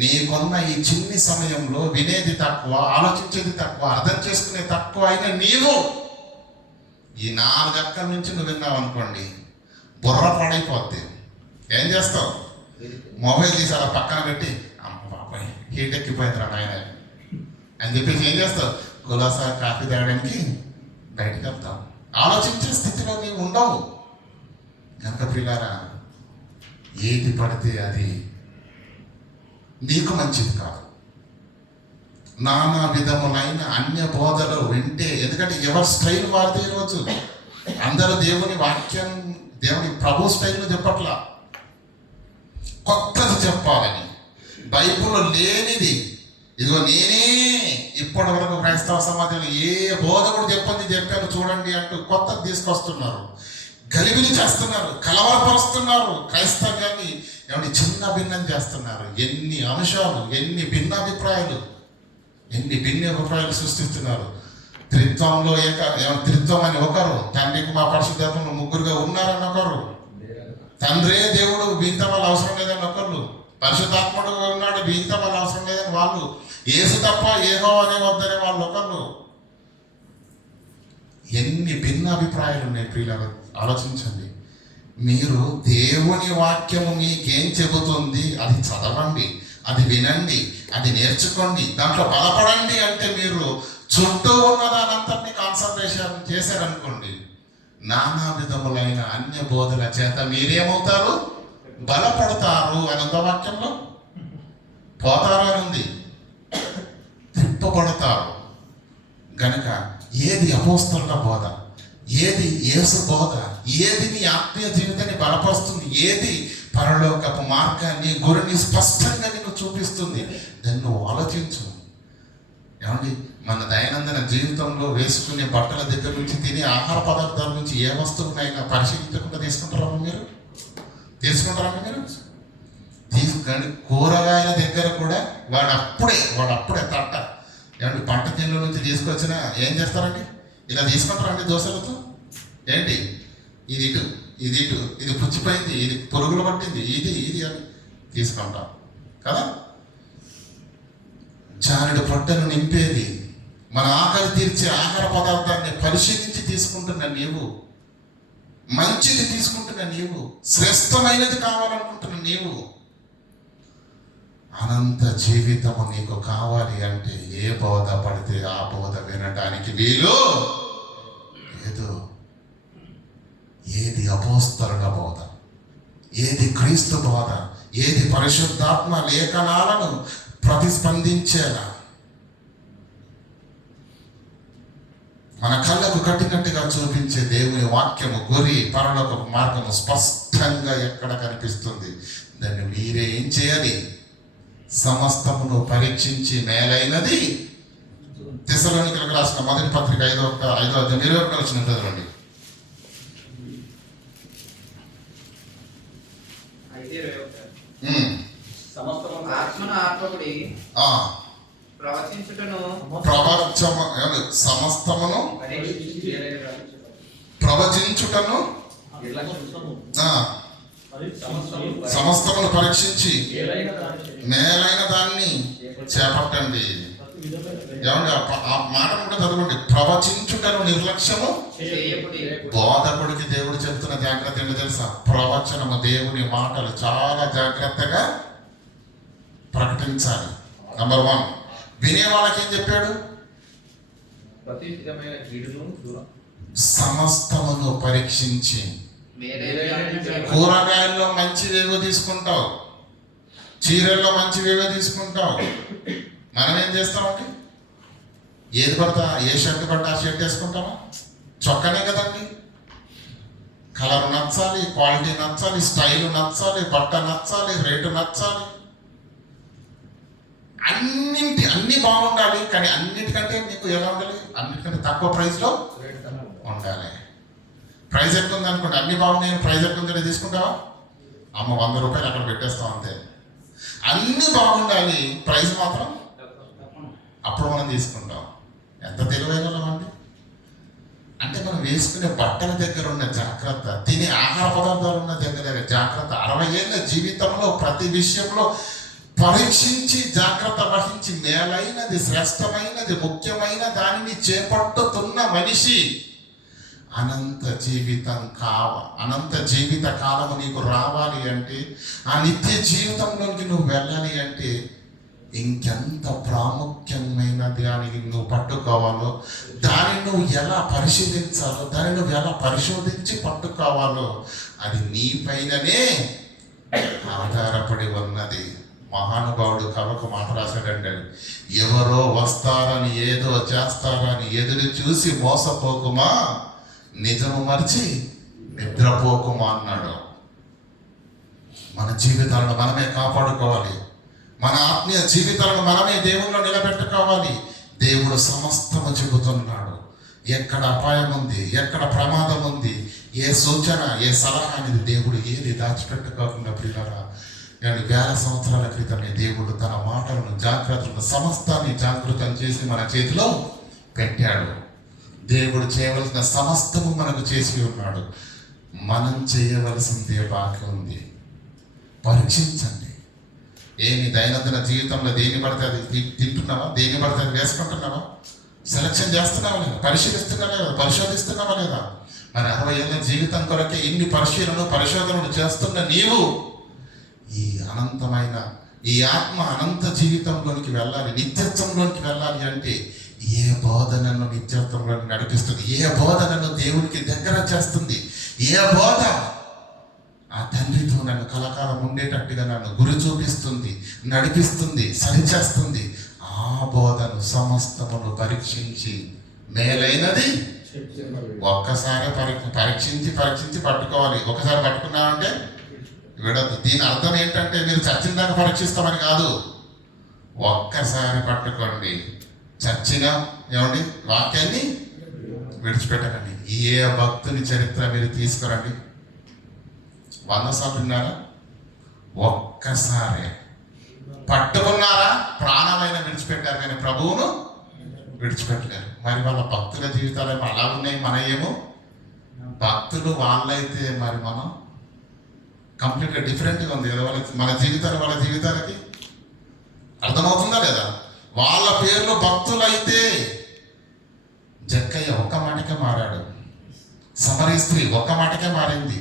నీకున్న ఈ చిన్ని సమయంలో వినేది తక్కువ, ఆలోచించేది తక్కువ, అర్థం చేసుకునే తక్కువ అయినా నీవు ఈ 4 అక్కల నుంచి నువ్వు విన్నావు అనుకోండి, బుర్ర పాడైపోద్ది. ఏం చేస్తావు? మొబైల్ తీసి అలా పక్కన పెట్టి అమ్మ బాబాయ్ హీట్ ఎక్కిపోయిందిరా నాయన అని చెప్పేసి ఏం చేస్తావు? కులాసా కాఫీ తాగడానికి బయటకు వెళ్తావు. ఆలోచించే స్థితిలో నీవు ఉండవు. కనుక పిల్లారా, ఏది పడితే అది నీకు మంచిది కాదు. నానా విధములైన అన్య బోధలు వింటే, ఎందుకంటే ఎవరి స్టైల్ వారిది. ఈరోజు అందరూ దేవుని వాక్యం, దేవుని ప్రభు స్టైల్ను చెప్పట్లా, కొత్తది చెప్పాలని, బైబిల్లో లేనిది. ఇదిగో నేనే ఇప్పటి వరకు క్రైస్తవ సమాజంలో ఏ బోధకుడు చెప్పాను చూడండి అంటూ కొత్తది తీసుకొస్తున్నారు, గలిబిలి చేస్తున్నారు, కలవరపరుస్తున్నారు. క్రైస్తవ్యాన్ని ఏమంటే చిన్న భిన్నం చేస్తున్నారు. ఎన్ని అంశాలు, ఎన్ని భిన్నాభిప్రాయాలు సృష్టిస్తున్నారు. త్రిత్వంలో త్రిత్వం అని ఒకరు, తండ్రి కుమార పరిశుద్ధాత్మలు 3గా ఉన్నారని ఒకరు, తండ్రే దేవుడు మిగతా వాళ్ళు అవసరం లేదని ఒకరు, పరిశుద్ధాత్ముడు ఉన్నాడు, మిగతా వాళ్ళు అవసరం లేదని వాళ్ళు, యేసు తప్ప ఏహో అనే వద్దనే వాళ్ళు ఒకళ్ళు. ఎన్ని భిన్న అభిప్రాయాలు ఉన్నాయి ప్రియులారా, ఆలోచించండి. మీరు దేవుని వాక్యము మీకేం చెబుతుంది అది చదవండి, అది వినండి, అది నేర్చుకోండి, దాంట్లో బలపడండి. అంటే మీరు చుట్టూ ఉన్న దానంతటినీ కాన్సన్ట్రేషన్ చేశారనుకోండి, నానా విధములైన అన్య బోధల చేత మీరేమవుతారు? బలపడతారు అని ఉందా వాక్యంలో? పోతారు అని ఉంది, తిప్పబడతారు. గనుక ఏది అపోస్తలుల బోధ, ఏది యేసు బోధ, ఏది నీ ఆత్మీయ జీవితాన్ని బలపరుస్తుంది, ఏది పరలోకపు మార్గాన్ని గురిని స్పష్టంగా నీకు చూపిస్తుంది, దాన్ని నువ్వు ఆలోచించు. ఏమండి, మన దైనందిన జీవితంలో వేసుకునే బట్టల దగ్గర నుంచి తినే ఆహార పదార్థాల నుంచి ఏ వస్తువునైనా పరిశీలించకుండా తీసుకుంటారా మీరు? తీసుకండి. కూరగాయల దగ్గర కూడా వాడు అప్పుడే తట్ట, ఏమండి, పంట తిండ్ల నుంచి తీసుకొచ్చినా ఏం చేస్తారండి? ఇలా తీసుకుంటారండి దోశలతో. ఏంటి ఇది ఇటు, ఇది పుచ్చిపోయింది, ఇది పురుగులు పట్టింది, ఇది అని తీసుకుంటాం కదా. చారుడు పొట్టను నింపేది, మన ఆకలి తీర్చే ఆహార పదార్థాన్ని పరిశీలించి తీసుకుంటున్న నీవు, మంచిది తీసుకుంటున్న నీవు, శ్రేష్టమైనది కావాలనుకుంటున్న నీవు, అనంత జీవితము నీకు కావాలి అంటే ఏ బోధ పడితే ఆ బోధ వినడానికి వీలు లేదు. ఏది అపోస్తలుల బోధ, ఏది క్రీస్తు బోధ, ఏది పరిశుద్ధాత్మ లేఖనాలను ప్రతిస్పందించేలా మన కళ్ళకు కట్టినట్టుగా చూపించే దేవుని వాక్యము, గురి, పరలోక మార్గము స్పష్టంగా ఎక్కడ కనిపిస్తుంది. దాన్ని మీరే ఏం చేయాలి? సమస్తమును పరీక్షించి మేలైనది. తెస్సలోనికీయులకు రాసిన మొదటి పత్రిక 5:21 వచ్చిన చదవండి. ఆత్మను ఆత్మకుడి ప్రవచించుటను సమస్తమును ప్రవచించుటను సమస్తమును పరీక్షించి మేలైన దాన్ని చేపట్టండి. ఏమండి, ఆ మాట కూడా చదవండి. ప్రవచించుటను నిర్లక్ష్యము. బోధకుడికి దేవుడు చెప్తున్న జాగ్రత్త ఏంటో తెలుసా? ప్రవచనము, దేవుని మాటలు చాలా జాగ్రత్తగా ప్రకటించాలి. నంబర్ 1. వినే వాళ్ళకి ఏం చెప్పాడు? సమస్తమును పరీక్షించి. కూరగాయల్లో మంచివేవో తీసుకుంటావు, చీరల్లో మంచివేవో తీసుకుంటావు. మనం ఏం చేస్తామండి? ఏది పడతా, ఏ షర్ట్ పడతా ఆ షర్ట్ వేసుకుంటామా? చొక్కనే కదండి. కలర్ నచ్చాలి, క్వాలిటీ నచ్చాలి, స్టైల్ నచ్చాలి, బట్ట నచ్చాలి, రేటు నచ్చాలి, అన్ని బాగుండాలి. కానీ అన్నిటికంటే నీకు ఎలా ఉండాలి? అన్నిటికంటే తక్కువ ప్రైస్లో ఉండాలి. ప్రైస్ ఎక్కువ ఉంది అనుకోండి, అన్ని బాగున్నాయి, ప్రైస్ ఎక్కువ ఉందని తీసుకుంటావా? అమ్మ 100 రూపాయలు అక్కడ పెట్టేస్తాం అంతే. అన్ని బాగుండాలి, ప్రైస్ మాత్రం అప్పుడు మనం తీసుకుంటాం. ఎంత తెలివైన వాళ్ళమండి. అంటే మనం వేసుకునే బట్టల దగ్గర ఉన్న జాగ్రత్త, తినే ఆహార పదార్థాలు ఉన్న దగ్గర జాగ్రత్త, 60 ఏళ్ళ జీవితంలో ప్రతి విషయంలో పరీక్షించి జాగ్రత్త వహించి మేలైనది, శ్రేష్టమైనది, ముఖ్యమైన దానిని చేపట్టుతున్న మనిషి అనంత జీవిత కాలము నీకు రావాలి అంటే, ఆ నిత్య జీవితంలోకి నువ్వు వెళ్ళాలి అంటే ఇంకెంత ప్రాముఖ్యమైన దానికి నువ్వు పట్టుకోవాలో, దాన్ని నువ్వు ఎలా పరిశీలించాలో, దాన్ని నువ్వు ఎలా పరిశోధించి పట్టుకోవాలో అది నీ పైననే ఆధారపడి ఉన్నది. మహానుభావుడు కవక మాట రాశాడండి, ఎవరో వస్తారని ఏదో చేస్తారని ఎదురు చూసి మోసపోకుమా, నిజము మర్చి నిద్రపోకుమా అన్నాడు. మన జీవితాలను మనమే కాపాడుకోవాలి, మన ఆత్మీయ జీవితాలను మనమే దేవుల్లో నిలబెట్టుకోవాలి. దేవుడు సమస్తము చెబుతున్నాడు. ఎక్కడ అపాయం ఉంది, ఎక్కడ ప్రమాదం ఉంది, ఏ సూచన, ఏ సలహా అనేది దేవుడు ఏది దాచిపెట్టుకోకుండా ప్రియులారా, 1000 సంవత్సరాల క్రితమే దేవుడు తన మాటలను, జాగ్రత్తలను, సమస్తాన్ని జాగృతం చేసి మన చేతిలో పెట్టాడు. దేవుడు చేయవలసిన సమస్తము మనకు చేసి ఉన్నాడు. మనం చేయవలసిందే బాకీ ఉంది. పరీక్షించండి. నీ దైనందిన జీవితంలో దేని పడితే అది తింటున్నావా, దేని పడితే అది వేసుకుంటున్నావా, సెలక్షన్ చేస్తున్నావా లేదా, పరిశీలిస్తున్నావా లేదా, పరిశోధిస్తున్నావా లేదా? మరి 60 ఏళ్ళ జీవితం కొరకే ఇన్ని పరిశోధనలు చేస్తున్న నీవు ఈ అనంతమైన ఈ ఆత్మ అనంత జీవితంలోనికి వెళ్ళాలి, నిత్యత్వంలోనికి వెళ్ళాలి అంటే ఏ బోధ నన్ను నిత్యత్వంలోకి నడిపిస్తుంది, ఏ బోధ నన్ను దేవునికి దగ్గర చేస్తుంది, ఏ బోధ ఆ తండ్రితో నన్ను కలకాలం ఉండేటట్టుగా నన్ను గురి చూపిస్తుంది, నడిపిస్తుంది, సరిచేస్తుంది, ఆ బోధను సమస్తమును పరీక్షించి మేలైనది ఒక్కసారి పరీక్షించి పట్టుకోవాలి. ఒకసారి పట్టుకున్నామంటే విడద్దు. దీని అర్థం ఏంటంటే మీరు చచ్చిన దాకా పరీక్షిస్తామని కాదు. ఒక్కసారి పట్టుకోండి, చచ్చిన ఏమండి వాక్యాన్ని విడిచిపెట్టకండి. ఏ భక్తుని చరిత్ర మీరు తీసుకురండి, 100 సార్లు విన్నారా? ఒక్కసారి పట్టుకున్నారా? ప్రాణమైన విడిచిపెట్టారు కానీ ప్రభువును విడిచిపెట్టలేరు. మరి వాళ్ళ భక్తుల జీవితాలు ఏమో అలా ఉన్నాయి, మన ఏమో భక్తులు వాళ్ళైతే మరి మనం కంప్లీట్గా డిఫరెంట్గా ఉంది కదా. మన జీవితాలు వాళ్ళ జీవితాలకి అర్థమవుతుందా లేదా? వాళ్ళ పేర్లు భక్తులైతే జక్కయ్య ఒక్క మాటకే మారాడు, సమరీ స్త్రీ ఒక్క మాటకే మారింది,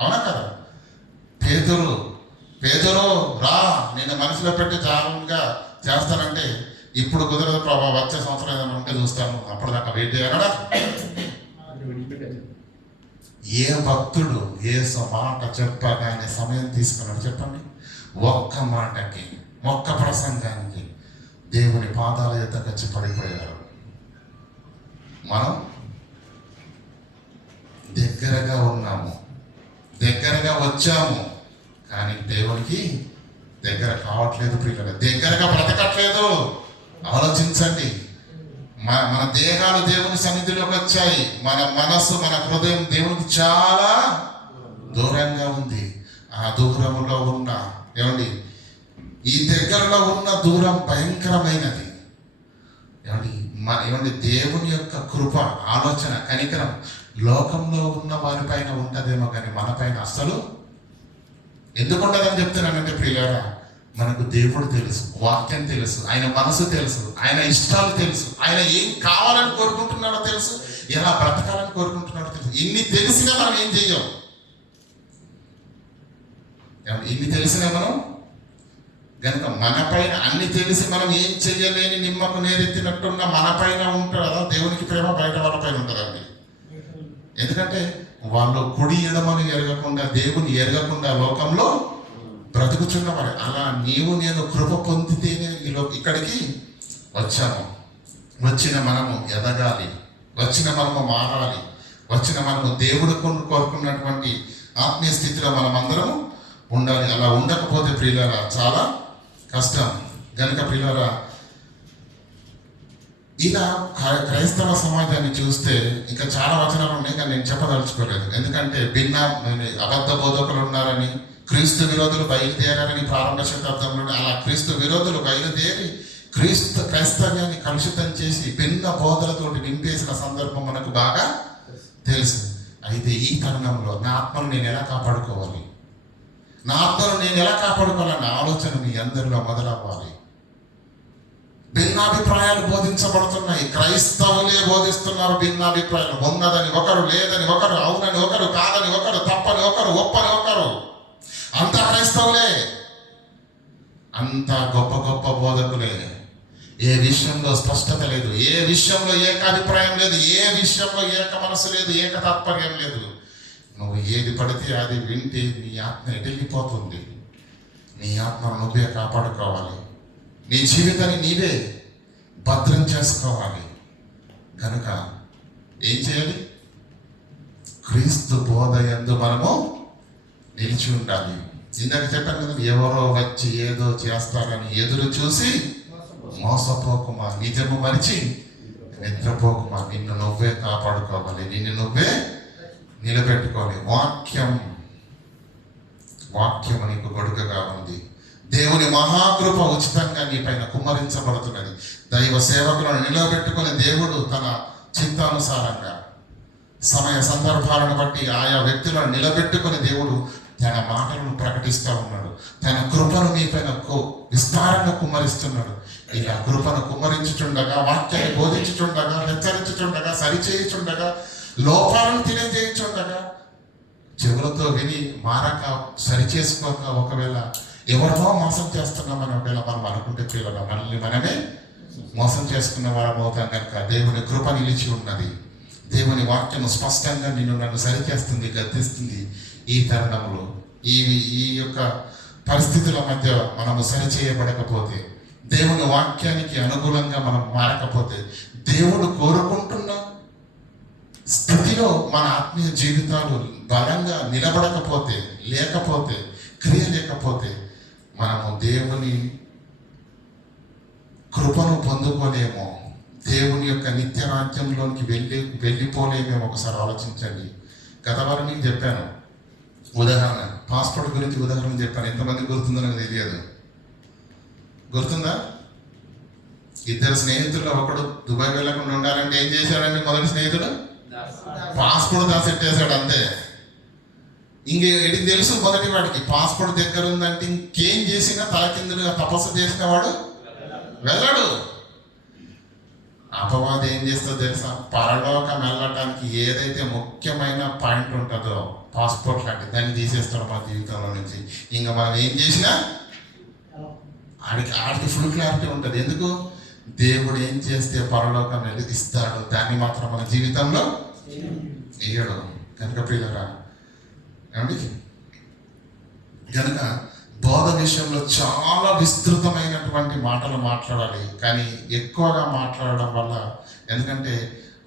అవునా కదా? పేదరు రా నేను మనసులో పెట్టి జాగ్రత్తగా చేస్తానంటే ఇప్పుడు కుదరదు ప్రభావ, వచ్చే సంవత్సరం ఏదైనా ఉంటే చూస్తాను, అప్పటిదాకా వెయిట్ చేయగలడా? ఏ భక్తుడు ఏ మాట చెప్పగానే సమయం తీసుకున్నాడు చెప్పండి? ఒక్క మాటకి, ఒక్క ప్రసంగానికి దేవుని పాదాల ఎద్దకు వచ్చి పడిపోయారు. మనం దగ్గరగా ఉన్నాము, దగ్గరగా వచ్చాము, కానీ దేవునికి దగ్గర కావట్లేదు. ప్రియుల దగ్గరగా బ్రతకట్లేదు. ఆలోచించండి. మన దేహాలు దేవుని సన్నిధిలోకి వచ్చాయి, మన మనస్సు మన హృదయం దేవునికి చాలా దూరంగా ఉంది. ఆ దూరంలో ఉన్న ఏమండి ఈ దగ్గరలో ఉన్న దూరం భయంకరమైనది. ఏమండి దేవుని యొక్క కృప, ఆలోచన, కనికరం లోకంలో ఉన్న వారిపైన ఉంటదేమో కానీ మన పైన అసలు ఎందుకు ఉండదని చెప్తున్నానంటే ప్రియులారా, మనకు దేవుడు తెలుసు, వాక్యం తెలుసు, ఆయన మనసు తెలుసు, ఆయన ఇష్టాలు తెలుసు, ఆయన ఏం కావాలని కోరుకుంటున్నాడో తెలుసు, ఎలా బ్రతకాలని కోరుకుంటున్నాడో తెలుసు. ఇన్ని తెలిసినా మనం ఏం చెయ్యం. ఇన్ని తెలిసినా మనం కనుక మన పైన అన్ని తెలిసి మనం ఏం చెయ్యలేని నిమ్మకు నేరెత్తినట్టున్న మన పైన ఉంటారా దేవునికి ప్రేమ బయట వాళ్ళ పైన ఉంటుందండి. ఎందుకంటే వాళ్ళు కుడి ఎడమని ఎరగకుండా, దేవుని ఎరగకుండా లోకంలో బ్రతుకుచున్నవారు. అలా నీవు నేను కృప పొందితేనే ఇక్కడికి వచ్చాము. వచ్చిన మనము ఎదగాలి, వచ్చిన మనము మారాలి, వచ్చిన మనము దేవుడు కోరుకున్నటువంటి ఆత్మీయ స్థితిలో మనమందరం ఉండాలి. అలా ఉండకపోతే ప్రియులారా చాలా కష్టం. కనుక ప్రియులారా ఇలా క్రైస్తవ సమాజాన్ని చూస్తే ఇంకా చాలా వచనాలు ఉన్నాయి, కానీ నేను చెప్పదలుచుకోలేదు. ఎందుకంటే అబద్ధ బోధకులు ఉన్నారని, క్రీస్తు విరోధులు బయలుదేరారని ప్రారంభ శతాబ్దంలో అలా క్రీస్తు విరోధులు బయలుదేరి క్రైస్తవ్యాన్ని కలుషితం చేసి భిన్న బోధలతోటి నింపేసిన సందర్భం మనకు బాగా తెలుసు. అయితే ఈ తరుణంలో నా ఆత్మను నేను ఎలా కాపాడుకోవాలి, నా ఆత్మను నేను ఎలా కాపాడుకోవాలన్న ఆలోచన మీ అందరిలో మొదలవ్వాలి. భిన్నాభిప్రాయాలు బోధించబడుతున్నాయి, క్రైస్తవులే బోధిస్తున్నారు భిన్నాభిప్రాయాలు. ఉన్నదని ఒకరు, లేదని ఒకరు, అవునని ఒకరు, కాదని ఒకరు, తప్పని ఒకరు, ఒప్పని ఒకరు. అంతా క్రైస్తవులే, అంతా గొప్ప గొప్ప బోధకులే. ఏ విషయంలో స్పష్టత లేదు, ఏ విషయంలో ఏకాభిప్రాయం లేదు, ఏ విషయంలో ఏక మనసు లేదు, ఏక తాత్పర్యం లేదు. నువ్వు ఏది పడితే అది వింటే నీ ఆత్మ ఎటెళ్ళిపోతుంది. నీ ఆత్మను నువ్వే కాపాడుకోవాలి, నీ జీవితాన్ని నీవే భద్రం చేసుకోవాలి. కనుక ఏం చేయాలి? క్రీస్తు బోధ యందు మనము నిలిచి ఉండాలి. ఇందాక చెప్పాను కదా, ఎవరో వచ్చి ఏదో చేస్తారని ఎదురు చూసి మోసపోకుమా, నిజము మరిచి నిద్రపోకుమా. నిన్ను నువ్వే కాపాడుకోవాలి, నిన్ను నువ్వే నిలబెట్టుకోవాలి. వాక్యం నీకు గొడుకగా ఉంది. దేవుని మహాకృప ఉచితంగా నీ పైన కుమ్మరించబడుతున్నది. దైవ సేవకులను నిలబెట్టుకుని దేవుడు తన చిత్తానుసారంగా సమయ సందర్భాలను బట్టి ఆయా వ్యక్తులను నిలబెట్టుకుని దేవుడు తన మాటలను ప్రకటిస్తూ ఉన్నాడు. తన కృపను మీ పైన విస్తారంగా కుమ్మరిస్తున్నాడు. ఇలా కృపను కుమ్మరించుచుండగా, వాక్యాన్ని బోధించుచుండగా, హెచ్చరించుచుండగా, సరిచేయుచుండగా, లోపాలను తెలియజేయుచుండగా, చెవులతో విని మారక సరిచేసుకోక ఒకవేళ ఎవరినో మోసం చేస్తున్నామని ఒకవేళ మనం అనుకుంటే పిల్లలు మనల్ని మనమే మోసం చేసుకున్న వారం అవుతాం. కనుక దేవుని కృప నిలిచి ఉన్నది. దేవుని వాక్యము స్పష్టంగా నన్ను సరిచేస్తుంది, గద్దిస్తుంది. ఈ తరుణంలో ఈ యొక్క పరిస్థితుల మధ్య మనము సరిచేయబడకపోతే, దేవుని వాక్యానికి అనుకూలంగా మనం మారకపోతే, దేవుడు కోరుకుంటున్న స్థితిలో మన ఆత్మీయ జీవితాలు బలంగా నిలబడకపోతే, క్రియ లేకపోతే, మనము దేవుని కృపను పొందుకోలేమో, దేవుని యొక్క నిత్య రాజ్యంలోనికి వెళ్ళిపోలేమేమో. ఒకసారి ఆలోచించండి. గత వారం మీకు చెప్పాను ఉదాహరణ, పాస్పోర్ట్ గురించి ఉదాహరణ చెప్పాను. ఎంతమంది గుర్తుందో నాకు తెలియదు. గుర్తుందా? ఇద్దరు స్నేహితుల్లో ఒకడు దుబాయ్ వెళ్ళకుండా ఉండాలంటే ఏం చేశాడండి? మొదటి స్నేహితుడు పాస్పోర్ట్ దాచెట్టేశాడు, అంతే. ఇంకేడికి తెలుసు మొదటి వాడికి పాస్పోర్ట్ దగ్గర ఉందంటే ఇంకేం చేసినా తలకిందులుగా తపస్సు చేసిన వాడు వెళ్ళడు. అపవాది ఏం చేస్తుందో తెలుసా? పరలోకం వెళ్ళటానికి ఏదైతే ముఖ్యమైన పాయింట్ ఉంటుందో, పాస్పోర్ట్ లాంటి దాన్ని తీసేస్తాడు మా జీవితంలో నుంచి. ఇంకా మనం ఏం చేసినా ఆడికి ఫుల్ క్లారిటీ ఉంటుంది. ఎందుకు? దేవుడు ఏం చేస్తే పరలోకం ఇస్తాడు, దాన్ని మాత్రం మన జీవితంలో ఇయ్యడు. కనుక పిల్లరా, ఏమండి, కనుక బోధ విషయంలో చాలా విస్తృతమైనటువంటి మాటలు మాట్లాడాలి. కానీ ఎక్కువగా మాట్లాడడం వల్ల, ఎందుకంటే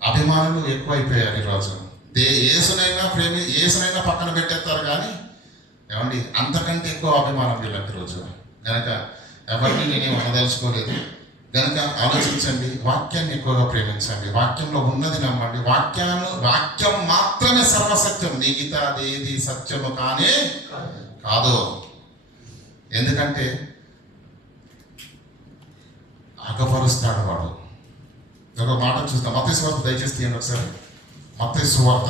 అభిమానులు ఎక్కువైపోయారు ఈరోజు. ఏసునైనా పక్కన పెట్టేస్తారు కానీ, ఏమండి, అంతకంటే ఎక్కువ అభిమానం వీళ్ళకి రోజు. కనుక ఎవరిని నేనేం అనదలుచుకోలేదు. కనుక ఆలోచించండి, వాక్యాన్ని ఎక్కువగా ప్రేమించండి, వాక్యంలో ఉన్నది నమ్మండి. వాక్యం మాత్రమే సర్వసత్యం, మిగతాది ఏది సత్యము కానే కాదు. ఎందుకంటే అగపరుస్తాడు వాడు. ఒక మాట చూస్తాం, మత్తయి సువార్త దయచేసి తీయండి ఒకసారి. మత్తయి సువార్త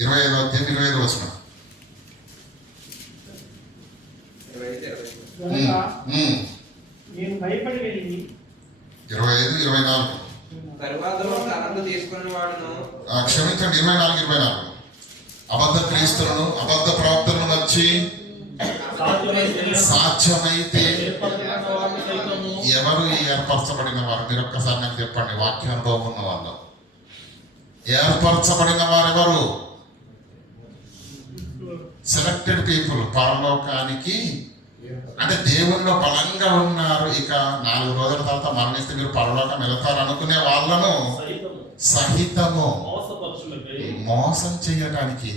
25వ అధ్యాయం 25వ వచనం. నేను భయపడి వెళ్ళి 25, 24. తరువాత తనకు తీసుకుని వాడును. క్షమించండి, 24, 24. అబద్ధ క్రీస్తులను, అబద్ధ ప్రవక్తలను వచ్చి సాధ్యమైతే ఎవరు ఈ ఏర్పరచబడిన వారు? మీరు ఒక్కసారి నాకు చెప్పండి, వాక్యానుభవం ఉన్న వాళ్ళు. ఏర్పరచబడిన వారు ఎవరు? Selected people. పరలోకానికి అంటే దేవుల్లో బలంగా ఉన్నారు. ఇక 4 రోజుల తర్వాత మరణిస్తే మీరు పరలోకం వెళతారు అనుకునే వాళ్ళను సహితము మోసం చేయడానికి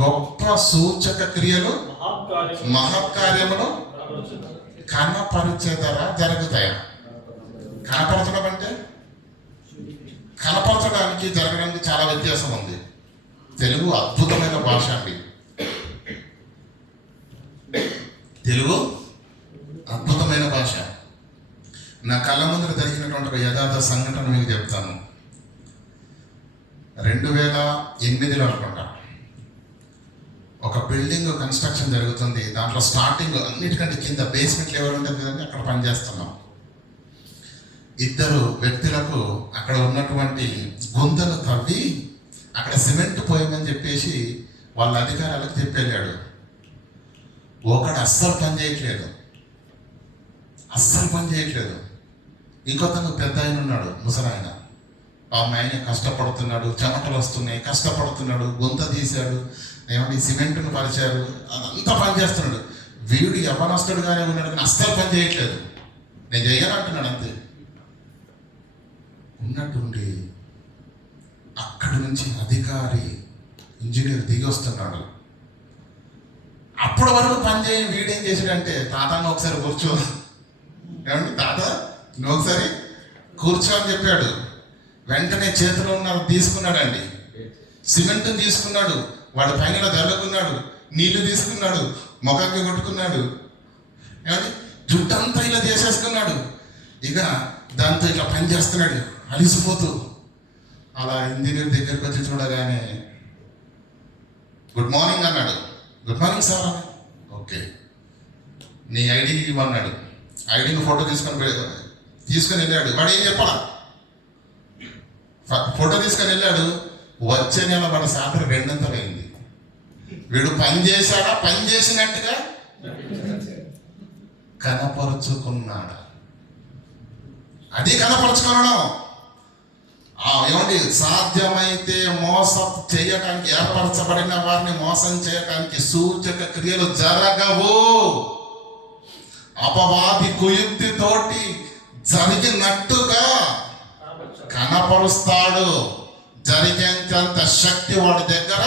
గొప్ప సూచక క్రియలు, మహత్కార్యములు కనపరిచేదరా జరుగుతాయా? కనపరచడం అంటే కనపరచడానికి జరగడానికి చాలా వ్యత్యాసం ఉంది. తెలుగు అద్భుతమైన భాష అండి. తెలుగు అద్భుతమైన భాష. నా కళ్ళ ముందర జరిగినటువంటి ఒక యథార్థ సంఘటన మీకు చెప్తాను. 2008లో అనుకుంటా ఒక బిల్డింగ్ కన్స్ట్రక్షన్ జరుగుతుంది. దాంట్లో స్టార్టింగ్ అన్నిటికంటే కింద బేస్మెంట్ లెవెల్ ఉంటుంది కదండి, అక్కడ పనిచేస్తున్నాం. 2 వ్యక్తులకు అక్కడ ఉన్నటువంటి గుంతలు తవ్వి అక్కడ సిమెంట్ పోయమని చెప్పేసి వాళ్ళ అధికారులకు చెప్పెళ్ళాడు. ఒకడు అస్సలు పని చేయట్లేదు. ఇంకొతను పెద్ద ఆయన ఉన్నాడు, ముసలాయన. ఆయన కష్టపడుతున్నాడు, చెమటలు వస్తున్నాయి, కష్టపడుతున్నాడు, గుంత తీశాడు, ఏమంటే సిమెంట్ను పరిచారు, అదంతా పని చేస్తున్నాడు. వీడు యవనస్తుడుగానే ఉన్నాడు కానీ అస్సలు పని చేయట్లేదు. నేను చేయాలంటున్నాడు అంతే. ఉన్నట్టుండి అక్కడి నుంచి అధికారి, ఇంజనీర్ దిగి వస్తున్నాడు. అప్పటి వరకు పని చేయని వీడేం చేశాడంటే, తాతను ఒకసారి కూర్చో, ఏమండి తాత నువ్వు ఒకసారి కూర్చో అని చెప్పాడు. వెంటనే చేతిలో ఉన్న తీసుకున్నాడండి, సిమెంట్ తీసుకున్నాడు, వాడి పైన చల్లుకున్నాడు, నీళ్లు తీసుకున్నాడు, ముఖంకి కొట్టుకున్నాడు, ఏమండి జుట్టంతా ఇలా చేసేసుకున్నాడు. ఇక దాంతో ఇట్లా పని చేస్తున్నాడు అలిసిపోతూ. అలా ఇంజనీర్ దగ్గరికి వచ్చి చూడగానే గుడ్ మార్నింగ్ అన్నాడు. గుడ్ మార్నింగ్ సార్ అని. ఓకే, నీ ఐడి ఇవ్వన్నాడు. ఐడిని ఫోటో తీసుకొని వెళ్ళాడు. వాడు ఏం చెప్పాలా, ఫోటో తీసుకొని వెళ్ళాడు. వచ్చే నెల వాడు శాలరీ 200 అయింది. వీడు పని చేశాడా, పని చేసినట్టుగా కనపరుచుకున్నాడా? అది కనపరుచుకోవడం. ఏమండి, సాధ్యమైతే మోసం చేయటానికి ఏర్పరచబడిన వారిని మోసం చేయటానికి సూచక క్రియలు జరగవు. అపవాది కుయుక్తితోటి జరిగినట్టుగా కనపరుస్తాడు. జరిగేంత శక్తి వాడి దగ్గర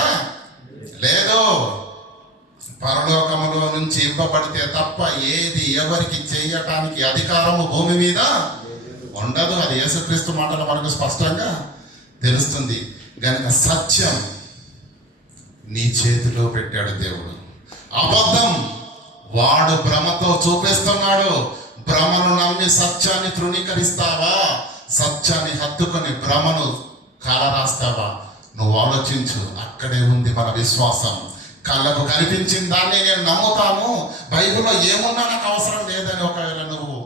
లేదు. పరలోకములో నుంచి ఇవ్వబడితే తప్ప ఏది ఎవరికి చేయటానికి అధికారము భూమి మీద ఉండదు. అది యేసుక్రీస్తు మాటలు మనకు స్పష్టంగా తెలుస్తుంది. గనుక సత్యం నీ చేతిలో పెట్టాడు దేవుడు. అబద్ధం వాడు భ్రమతో చూపిస్తున్నాడు. భ్రమను నమ్మి సత్యాన్ని తృణీకరిస్తావా? సత్యాన్ని హత్తుకొని భ్రమను కాలరాస్తావా? నువ్వు ఆలోచించు. అక్కడే ఉంది మన విశ్వాసం. కళ్ళకు కనిపించిన దాన్ని నేను నమ్ముతాను, బైబిల్లో ఏమున్నా నాకు అవసరం లేదని ఒకవేళ నువ్వు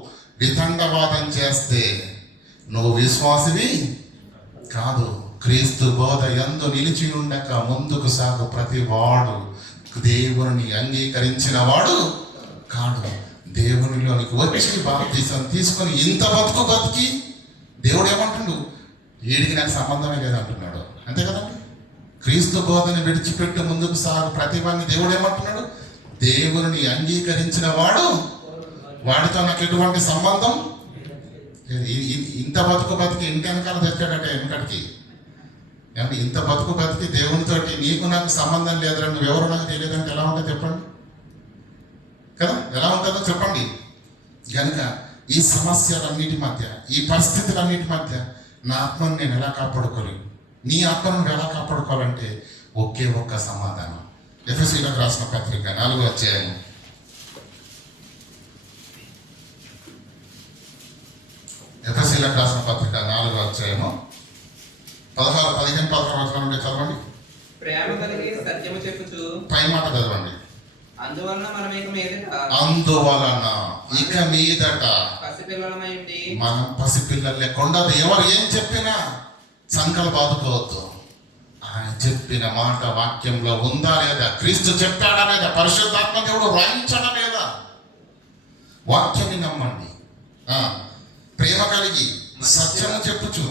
వితండవాదం చేస్తే నువ్వు విశ్వాసివి కాదు. క్రీస్తు బోధ యందు నిలిచి ఉండక ముందుకు సాగు ప్రతి వాడు దేవుని అంగీకరించిన వాడు కాడు. దేవునిలోనికి వచ్చి బాప్తిసం తీసుకొని ఇంత బతికి దేవుడు ఏమంటున్నాడు? వీడికి నాకు సంబంధమే లేదంటున్నాడు. అంతే కదండి. క్రీస్తు బోధని విడిచిపెట్టి ముందుకు సాగు ప్రతి వాడిని దేవుడు ఏమంటున్నాడు? దేవుని అంగీకరించిన వాడు, వాడితో నాకు ఎటువంటి సంబంధం. ఇంత బతికి ఇంటి వెనకాల తెచ్చాడంటే వెనకడికి. ఇంత బతికి దేవునితోటి నీకు నాకు సంబంధం లేదురా, నువ్వెవరు నాకు తెలియదంటే ఎలా ఉంటుందో చెప్పండి కదా, ఎలా ఉంటుందో చెప్పండి. కనుక ఈ సమస్యలన్నిటి మధ్య, ఈ పరిస్థితులన్నిటి మధ్య నా ఆత్మను నేను ఎలా కాపాడుకోవాలి, నీ ఆత్మను ఎలా కాపాడుకోవాలంటే ఒకే ఒక్క సమాధానం. ఎఫెసీయులకు రాసిన పత్రిక 4వ అధ్యాయం ఎఫెసీయులకు రాసిన పత్రిక 4వ అధ్యాయము 16, 15, 16 నుండి చదవండి. ప్రేమ కలిగి సత్యము చెప్పుచు, పై మాట చదవండి. అందువలన మనం ఇక మీదట పసిపిల్లలమై ఉండి, మనం పసిపిల్లలు లేకుండా ఎవరు ఏం చెప్పినా సంకల్ప బాదుకోవద్దు. ఆయన చెప్పిన మాట వాక్యంలో ఉందా లేదా, క్రీస్తు చెప్పాడా లేదా, పరిశుద్ధాత్మ దేవుడు రాయించడా లేదా, వాక్యాన్ని నమ్మండి. ప్రేమ కలిగి సత్యము చెప్పుచు,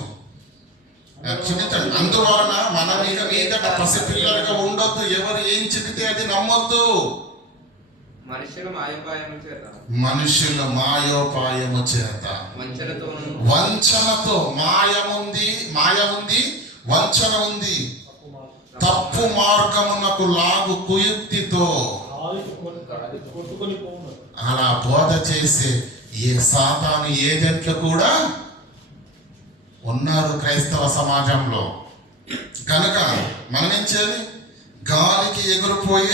క్షమించండి, అందువలన మనం ఇక మీదట పసిపిల్లలుగా ఉండొద్దు. ఎవరు ఏం చెబితే అది నమ్మొద్దు. మనుషుల మాయోపాయము చేత వంచనతో మాయ ఉంది, వంచన ఉంది, తప్పు మార్గమునకు లాగు కుయుక్తితో అలా బోధ చేసే ఏ సాతాను ఏజెంట్లు కూడా ఉన్నారు క్రైస్తవ సమాజంలో. కనుక మనం ఏం చేయాలి? గాలికి ఎగురుకొని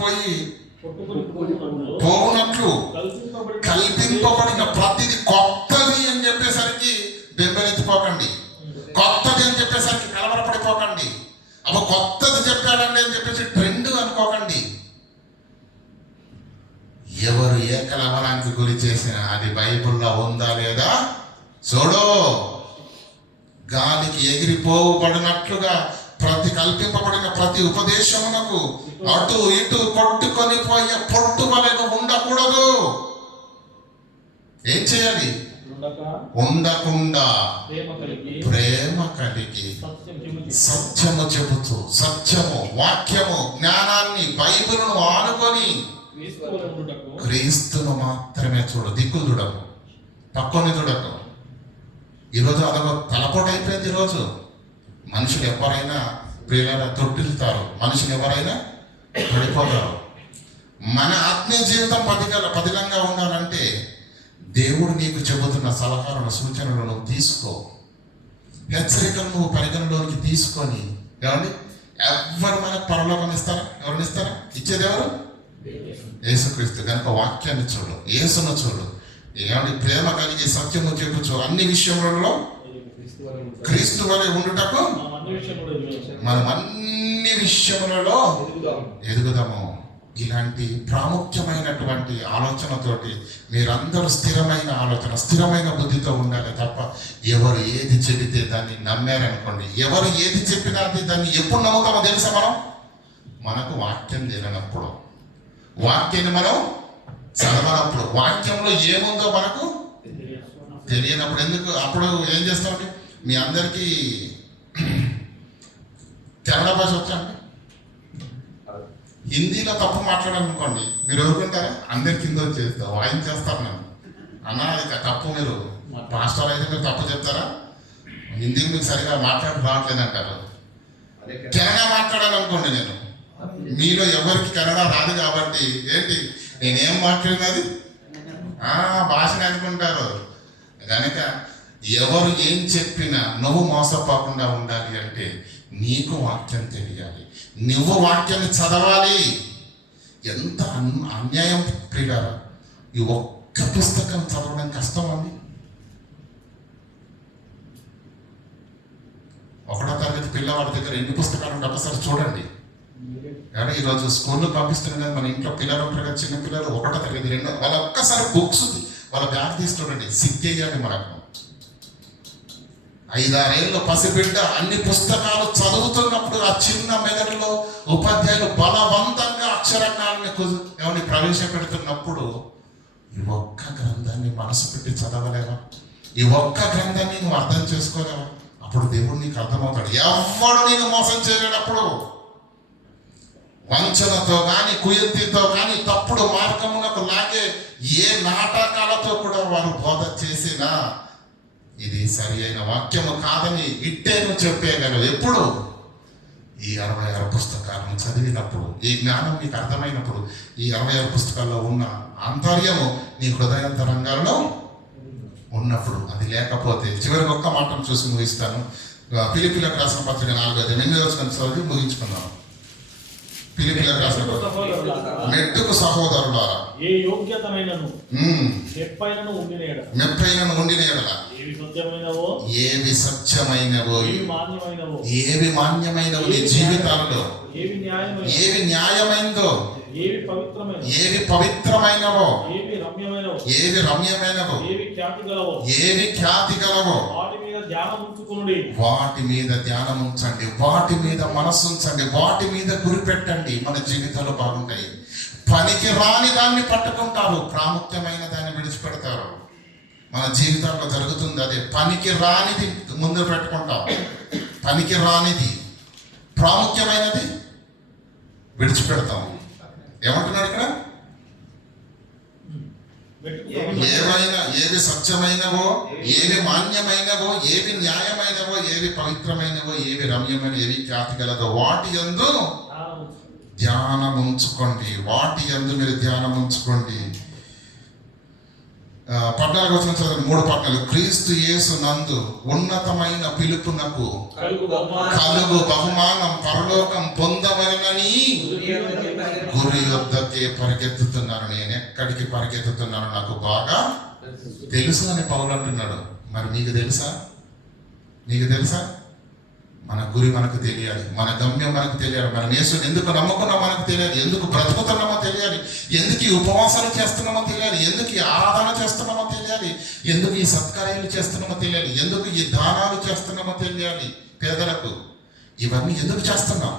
పోయి పోనట్లు కల్పింపబడిన ప్రతిది కొత్తది అని చెప్పేసరికి బెంబెలెత్తిపోకండి. కొత్తది అని చెప్పేసరికి కలవరపడిపోకండి. అప్పుడు కొత్తది చెప్పాడండి అని చెప్పేసి ట్రెండ్ అనుకోకండి. ఎవరు ఏ కలవరానికి గురి చేసినా అది బైబిల్లో ఉందా లేదా చూడు. గాలికి ఎగిరిపోబడినట్లుగా కల్పింపబడిన ప్రతి ఉపదేశమునకు అటు ఇటు కొట్టుకొని పోయే పొట్టు వలెను ఉండకూడదు. ఏం చేయాలి? ఉండకుండా ప్రేమ కలిగి సత్యము చెబుతూ, సత్యము వాక్యము జ్ఞానాన్ని బైబిలును ఆనుకొని క్రీస్తును మాత్రమే చూడు. దిక్కులు చూడకు, పక్కని చూడకు. ఈరోజు అదొక తలపోటు అయిపోయింది. ఈరోజు మనుషులు ఎవరైనా ప్రియులైన తొట్టిల్తారు, మనుషులు ఎవరైనా పడిపోతారు. మన ఆత్మీయ జీవితం పదిలంగా ఉండాలంటే దేవుడు నీకు చెబుతున్న సలహాలను, సూచనలను నువ్వు తీసుకో. హెచ్చరికలు నువ్వు పరిగణలోనికి తీసుకొని, ఏమండి, ఎవరు మనకు పరలోకం ఇస్తారా? ఎవరిని ఇస్తారా? ఇచ్చేది ఎవరు? యేసుక్రీస్తు. కనుక వాక్యాన్ని చూడు, యేసును చూడు. ఏమంటే ప్రేమ కలిగి సత్యము చెప్పుచు అన్ని విషయములలో క్రీస్తు వలె ఉండుటకు మనం అన్ని విషయంలో ఎదుగుదాం. మనం అన్ని విషయములలో ఎదుగుదాము. ఇలాంటి ప్రాముఖ్యమైనటువంటి ఆలోచనతోటి మీరందరూ స్థిరమైన ఆలోచన, స్థిరమైన బుద్ధితో ఉండాలి తప్ప ఎవరు ఏది చెబితే దాన్ని నమ్మారనుకోండి, ఎవరు ఏది చెప్పినా అది దాన్ని ఎప్పుడు నమ్ముతామో తెలుసా? మనకు వాక్యం తెలియనప్పుడు, వాక్యాన్ని మనం చదవనప్పుడు, వాక్యంలో ఏముందో మనకు తెలియనప్పుడు ఎందుకు అప్పుడు ఏం చేస్తామండి? మీ అందరికీ కన్నడ భాష వచ్చండి? హిందీలో తప్పు మాట్లాడాలనుకోండి, మీరు ఎవరుకుంటారా? అందరి కింద వచ్చేస్తా వాయించేస్తారు నన్ను. అన్న అది తప్పు, మీరు మాస్టర్ అయితే మీరు తప్పు చెప్తారా? హిందీ మీకు సరిగా రావట్లేదు అంటారు. కన్నడ మాట్లాడాలనుకోండి, నేను మీలో ఎవరికి కన్నడ రాదు కాబట్టి ఏంటి నేనేం మాట్లాడినది భాషని అనుకుంటారు. కనుక ఎవరు ఏం చెప్పినా నువ్వు మోసపోకుండా ఉండాలి అంటే నీకు వాక్యం తెలియాలి, నువ్వు వాక్యాన్ని చదవాలి. ఎంత అన్యాయం ప్రియులారా! ఈ ఒక్క పుస్తకం చదవడం కష్టం అండి. 1వ తరగతి పిల్లవాడి దగ్గర ఎన్ని పుస్తకాలు ఉంటే ఒకసారి చూడండి. కానీ ఈరోజు స్కూల్లో పంపిస్తున్నాం కదా, మన ఇంట్లో పిల్లలు ఉంటారు కదా, చిన్న పిల్లలు 1వ తరగతి 2 వాళ్ళ ఒక్కసారి బుక్స్ వాళ్ళ బ్యాగ్ తీసి చూడండి, సిగ్గేయాలి మనకు. 5-6 ఏళ్ళ పసిబిడ్డ అన్ని పుస్తకాలు చదువుతున్నప్పుడు ఆ చిన్న మెదడులో ఉపాధ్యాయులు బలవంతంగా అక్షరాన్ని ప్రవేశపెడుతున్నప్పుడు ఈ ఒక్క గ్రంథాన్ని మనసు పెట్టి చదవలేవా? ఈ ఒక్క గ్రంథాన్ని నువ్వు అర్థం చేసుకోలేవా? అప్పుడు దేవుడు నీకు అర్థమవుతాడు. ఎవడు నేను మోసం చేయలేనప్పుడు వంచనతో కానీ, కుయుక్తితో కానీ, తప్పుడు మార్గమునకు లాగే ఏ నాటకాలతో కూడా వారు బోధ చేసినా ఇది సరి అయిన వాక్యము కాదని ఇట్టే నువ్వు చెప్పేయగలవు. ఎప్పుడు? ఈ 66 పుస్తకాలను చదివినప్పుడు, ఈ జ్ఞానం నీకు అర్థమైనప్పుడు, ఈ 66 పుస్తకాల్లో ఉన్న ఆంతర్యము నీ హృదయాంతరంగాల్లో ఉన్నప్పుడు. అది లేకపోతే చివరికి ఒక్క మాటను చూసి ముగిస్తాను. ఫిలిప్పీలకు రాసిన పత్రిక 4:8 చదివి ముగించుకున్నాను. ఫిలిప్పీలకు రాసిన మెట్టుకు సహోదరులారా, ఏ యోగ్యతమైనను మెప్పైనను ఉండిన ఎడల ఏవి సత్యమైనవో, ఏవి మాన్యమైనవో నీ జీవితాల్లో, ఏవి న్యాయమైందో, ఏవి పవిత్రమైనవో, ఏవి రమ్యమైనవో, ఏవి ఖ్యాతి గలవో వాటి మీద ధ్యానం ఉంచండి, వాటి మీద మనస్సు ఉంచండి, వాటి మీద గురి పెట్టండి. మన జీవితాలు బాగుంటాయి. పనికి రాని దాన్ని పట్టుకుంటారు, ప్రాముఖ్యమైన దాన్ని విడిచిపెడతారు. మన జీవితాల్లో జరుగుతుంది అదే. పనికి రానిది ముందు పెట్టుకుంటాం, పనికి రానిది, ప్రాముఖ్యమైనది విడిచిపెడతాం. ఏమంటున్నాడు ఇక్కడ? ఏవైనా ఏవి సత్యమైనవో, ఏవి మాన్యమైనవో, ఏవి న్యాయమైనవో, ఏవి పవిత్రమైనవో, ఏవి రమ్యమైన, ఏవి ఖ్యాతి గలదో వాటి యందు ధ్యానం ఉంచుకోండి. వాటి యందు మీరు ధ్యానం ఉంచుకోండి. 14వ వచనం చదవండి. 3 పట్టణాలు. క్రీస్తు యేసు నందు ఉన్నతమైన పిలుపునకు కలుగు బహుమానం పరలోకం పొందవలనని గురి యొద్దకే పరిగెత్తుతున్నాను. నేను ఎక్కడికి పరిగెత్తుతున్నాను నాకు బాగా తెలుసు అని పౌలు అంటున్నాడు. మరి మీకు తెలుసా? నీకు తెలుసా? మన గురి మనకు తెలియాలి, మన గమ్యం మనకు తెలియాలి, మనం యేసుని ఎందుకు నమ్ముకున్నామో మనకు తెలియాలి, ఎందుకు బ్రతుకుతున్నామో తెలియాలి, ఎందుకు ఈ ఉపవాసాలు చేస్తున్నామో తెలియాలి, ఎందుకు ఈ ఆరాధన చేస్తున్నామో తెలియాలి, ఎందుకు ఈ సత్కార్యాలు చేస్తున్నామో తెలియాలి, ఎందుకు ఈ దానాలు చేస్తున్నామో తెలియాలి. పేదలకు ఇవన్నీ ఎందుకు చేస్తున్నాం?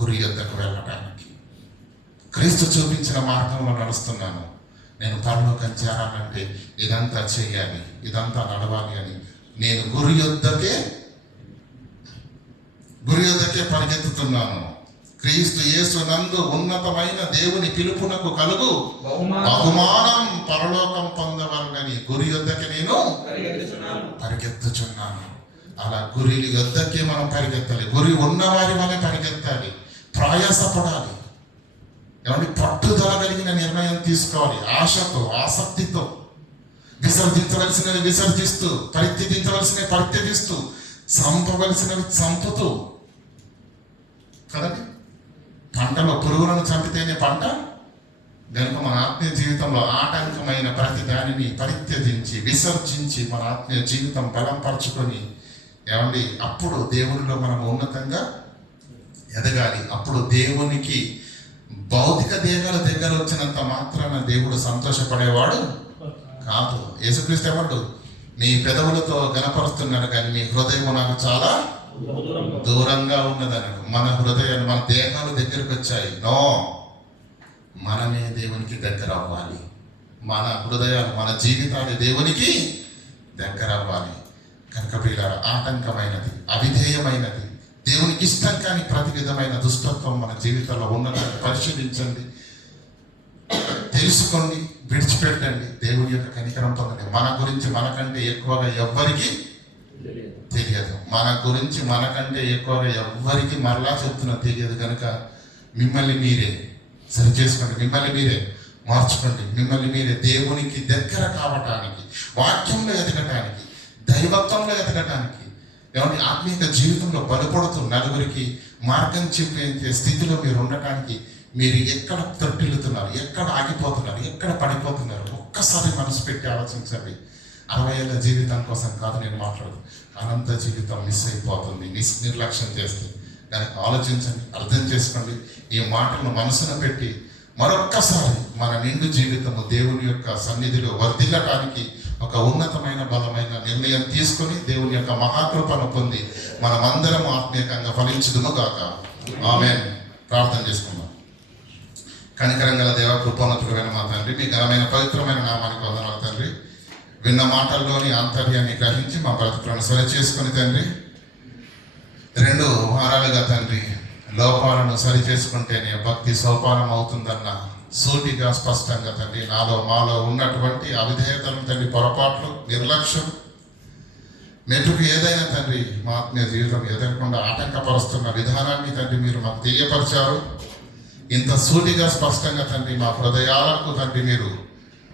గురి యొద్దకు వెళ్ళడానికి. క్రీస్తు చూపించిన మార్గంలో నడుస్తున్నాను. నేను పరలోకం చేరాలంటే ఇదంతా చేయాలి, ఇదంతా నడవాలి అని నేను గురి యొద్దకే పరిగెత్తుతున్నాను. క్రీస్తు యేసు నందు ఉన్నతమైన దేవుని పిలుపునకు కలుగు బహుమానం పరలోకం పొందవలనని గురి యొద్దకే నేను పరిగెత్తుచున్నాను. అలా గురి యొద్దకే మనం పరిగెత్తాలి. గురి ఉన్నవారి వలె పరిగెత్తాలి, ప్రయాసపడాలి. ఏమంటే పట్టుదల కలిగిన నిర్ణయం తీసుకోవాలి. ఆశతో, ఆసక్తితో విసర్జించవలసినవి విసర్జిస్తూ, పరిత్యజించవలసినవి పరిత్యజిస్తూ, చంపవలసినవి చంపుతూ కదండి. పంటలో పురుగులను చంపితేనే పంట. కనుక మన ఆత్మీయ జీవితంలో ఆటంకమైన ప్రతి దానిని పరిత్యజించి, విసర్జించి మన ఆత్మీయ జీవితం బలం పరుచుకొని ఏమండి అప్పుడు దేవునిలో మనం ఉన్నతంగా ఎదగాలి. అప్పుడు దేవునికి భౌతిక దేహాల దగ్గర వచ్చినంత మాత్రాన దేవుడు సంతోషపడేవాడు కాదు. యేసుక్రీస్తు ఏమన్నాడు? నీ పెదవులతో గణపరుస్తున్నాడు కానీ నీ హృదయం నాకు చాలా దూరంగా ఉన్నదన్నాడు. మన హృదయాలు మన దేహాలు దగ్గరకు వచ్చాయి. నో, మనమే దేవునికి దగ్గర అవ్వాలి. మన హృదయాలు మన జీవితాలు దేవునికి దగ్గర అవ్వాలి. కనుక ప్రియులారా, ఆటంకమైనది, అవిధేయమైనది, దేవునికి ఇష్టం కాని ప్రతి విధమైన దుష్టత్వం మన జీవితంలో ఉన్నదాన్ని పరిశీలించండి, తెలుసుకోండి, విడిచిపెట్టండి. దేవుని యొక్క కనికరం పొందండి. మన గురించి మనకంటే ఎక్కువగా ఎవ్వరికి తెలియదు. మన గురించి మనకంటే ఎక్కువగా ఎవ్వరికి మరలా చెప్తున్నా తెలియదు. కనుక మిమ్మల్ని మీరే సరి చేసుకోండి, మిమ్మల్ని మీరే మార్చుకోండి, మిమ్మల్ని మీరే దేవునికి దగ్గర కావటానికి, వాక్యంలో ఎదగటానికి, దైవత్వంలో ఎదగటానికి, ఏమంటే ఆత్మీయ జీవితంలో బలపడుతూ నలుగురికి మార్గం చూపించే స్థితిలో మీరు ఉండటానికి మీరు ఎక్కడ తొట్టిల్లుతున్నారు, ఎక్కడ ఆగిపోతున్నారు, ఎక్కడ పడిపోతున్నారు ఒక్కసారి మనసు పెట్టి ఆలోచించండి. 60 ఏళ్ళ జీవితం కోసం కాదు నేను మాట్లాడదు, అనంత జీవితం మిస్ అయిపోతుంది నిర్లక్ష్యం చేస్తే. దానికి ఆలోచించండి, అర్థం చేసుకోండి. ఈ మాటలను మనసున పెట్టి మరొక్కసారి మన నిండు జీవితము దేవుని యొక్క సన్నిధిలో వర్ధిల్లటానికి ఒక ఉన్నతమైన బలమైన నిర్ణయం తీసుకొని దేవుని యొక్క మహాకృపను పొంది మనమందరం ఆత్మీయంగా ఫలించుదుము గాక. ఆమేన్. ప్రార్థన చేసుకుందాం. కనికరం గల దేవ, కృపోన్నతుడైన మా తండ్రి, మీ ఘనమైన పవిత్రమైన నామానికి వందనాలు తండ్రి. విన్న మాటల్లోని ఆంతర్యాన్ని గ్రహించి మా బ్రతుకులను సరి చేసుకుని తండ్రి, 2 వారాలుగా తండ్రి లోపాలను సరి చేసుకుంటేనే భక్తి సోపానం అవుతుందన్న సూటిగా స్పష్టంగా తండ్రి నాలో మాలో ఉన్నటువంటి అవిధేయతలను తండ్రి, పొరపాట్లు, నిర్లక్ష్యం, మెట్టుకు ఏదైనా తండ్రి మా ఆత్మీయ జీవితం ఎదగకుండా ఆటంకపరుస్తున్న విధానాన్ని తండ్రి మీరు మాకు తెలియపరిచారు. ఇంత సూటిగా స్పష్టంగా తండ్రి మా హృదయాలకు తండ్రి మీరు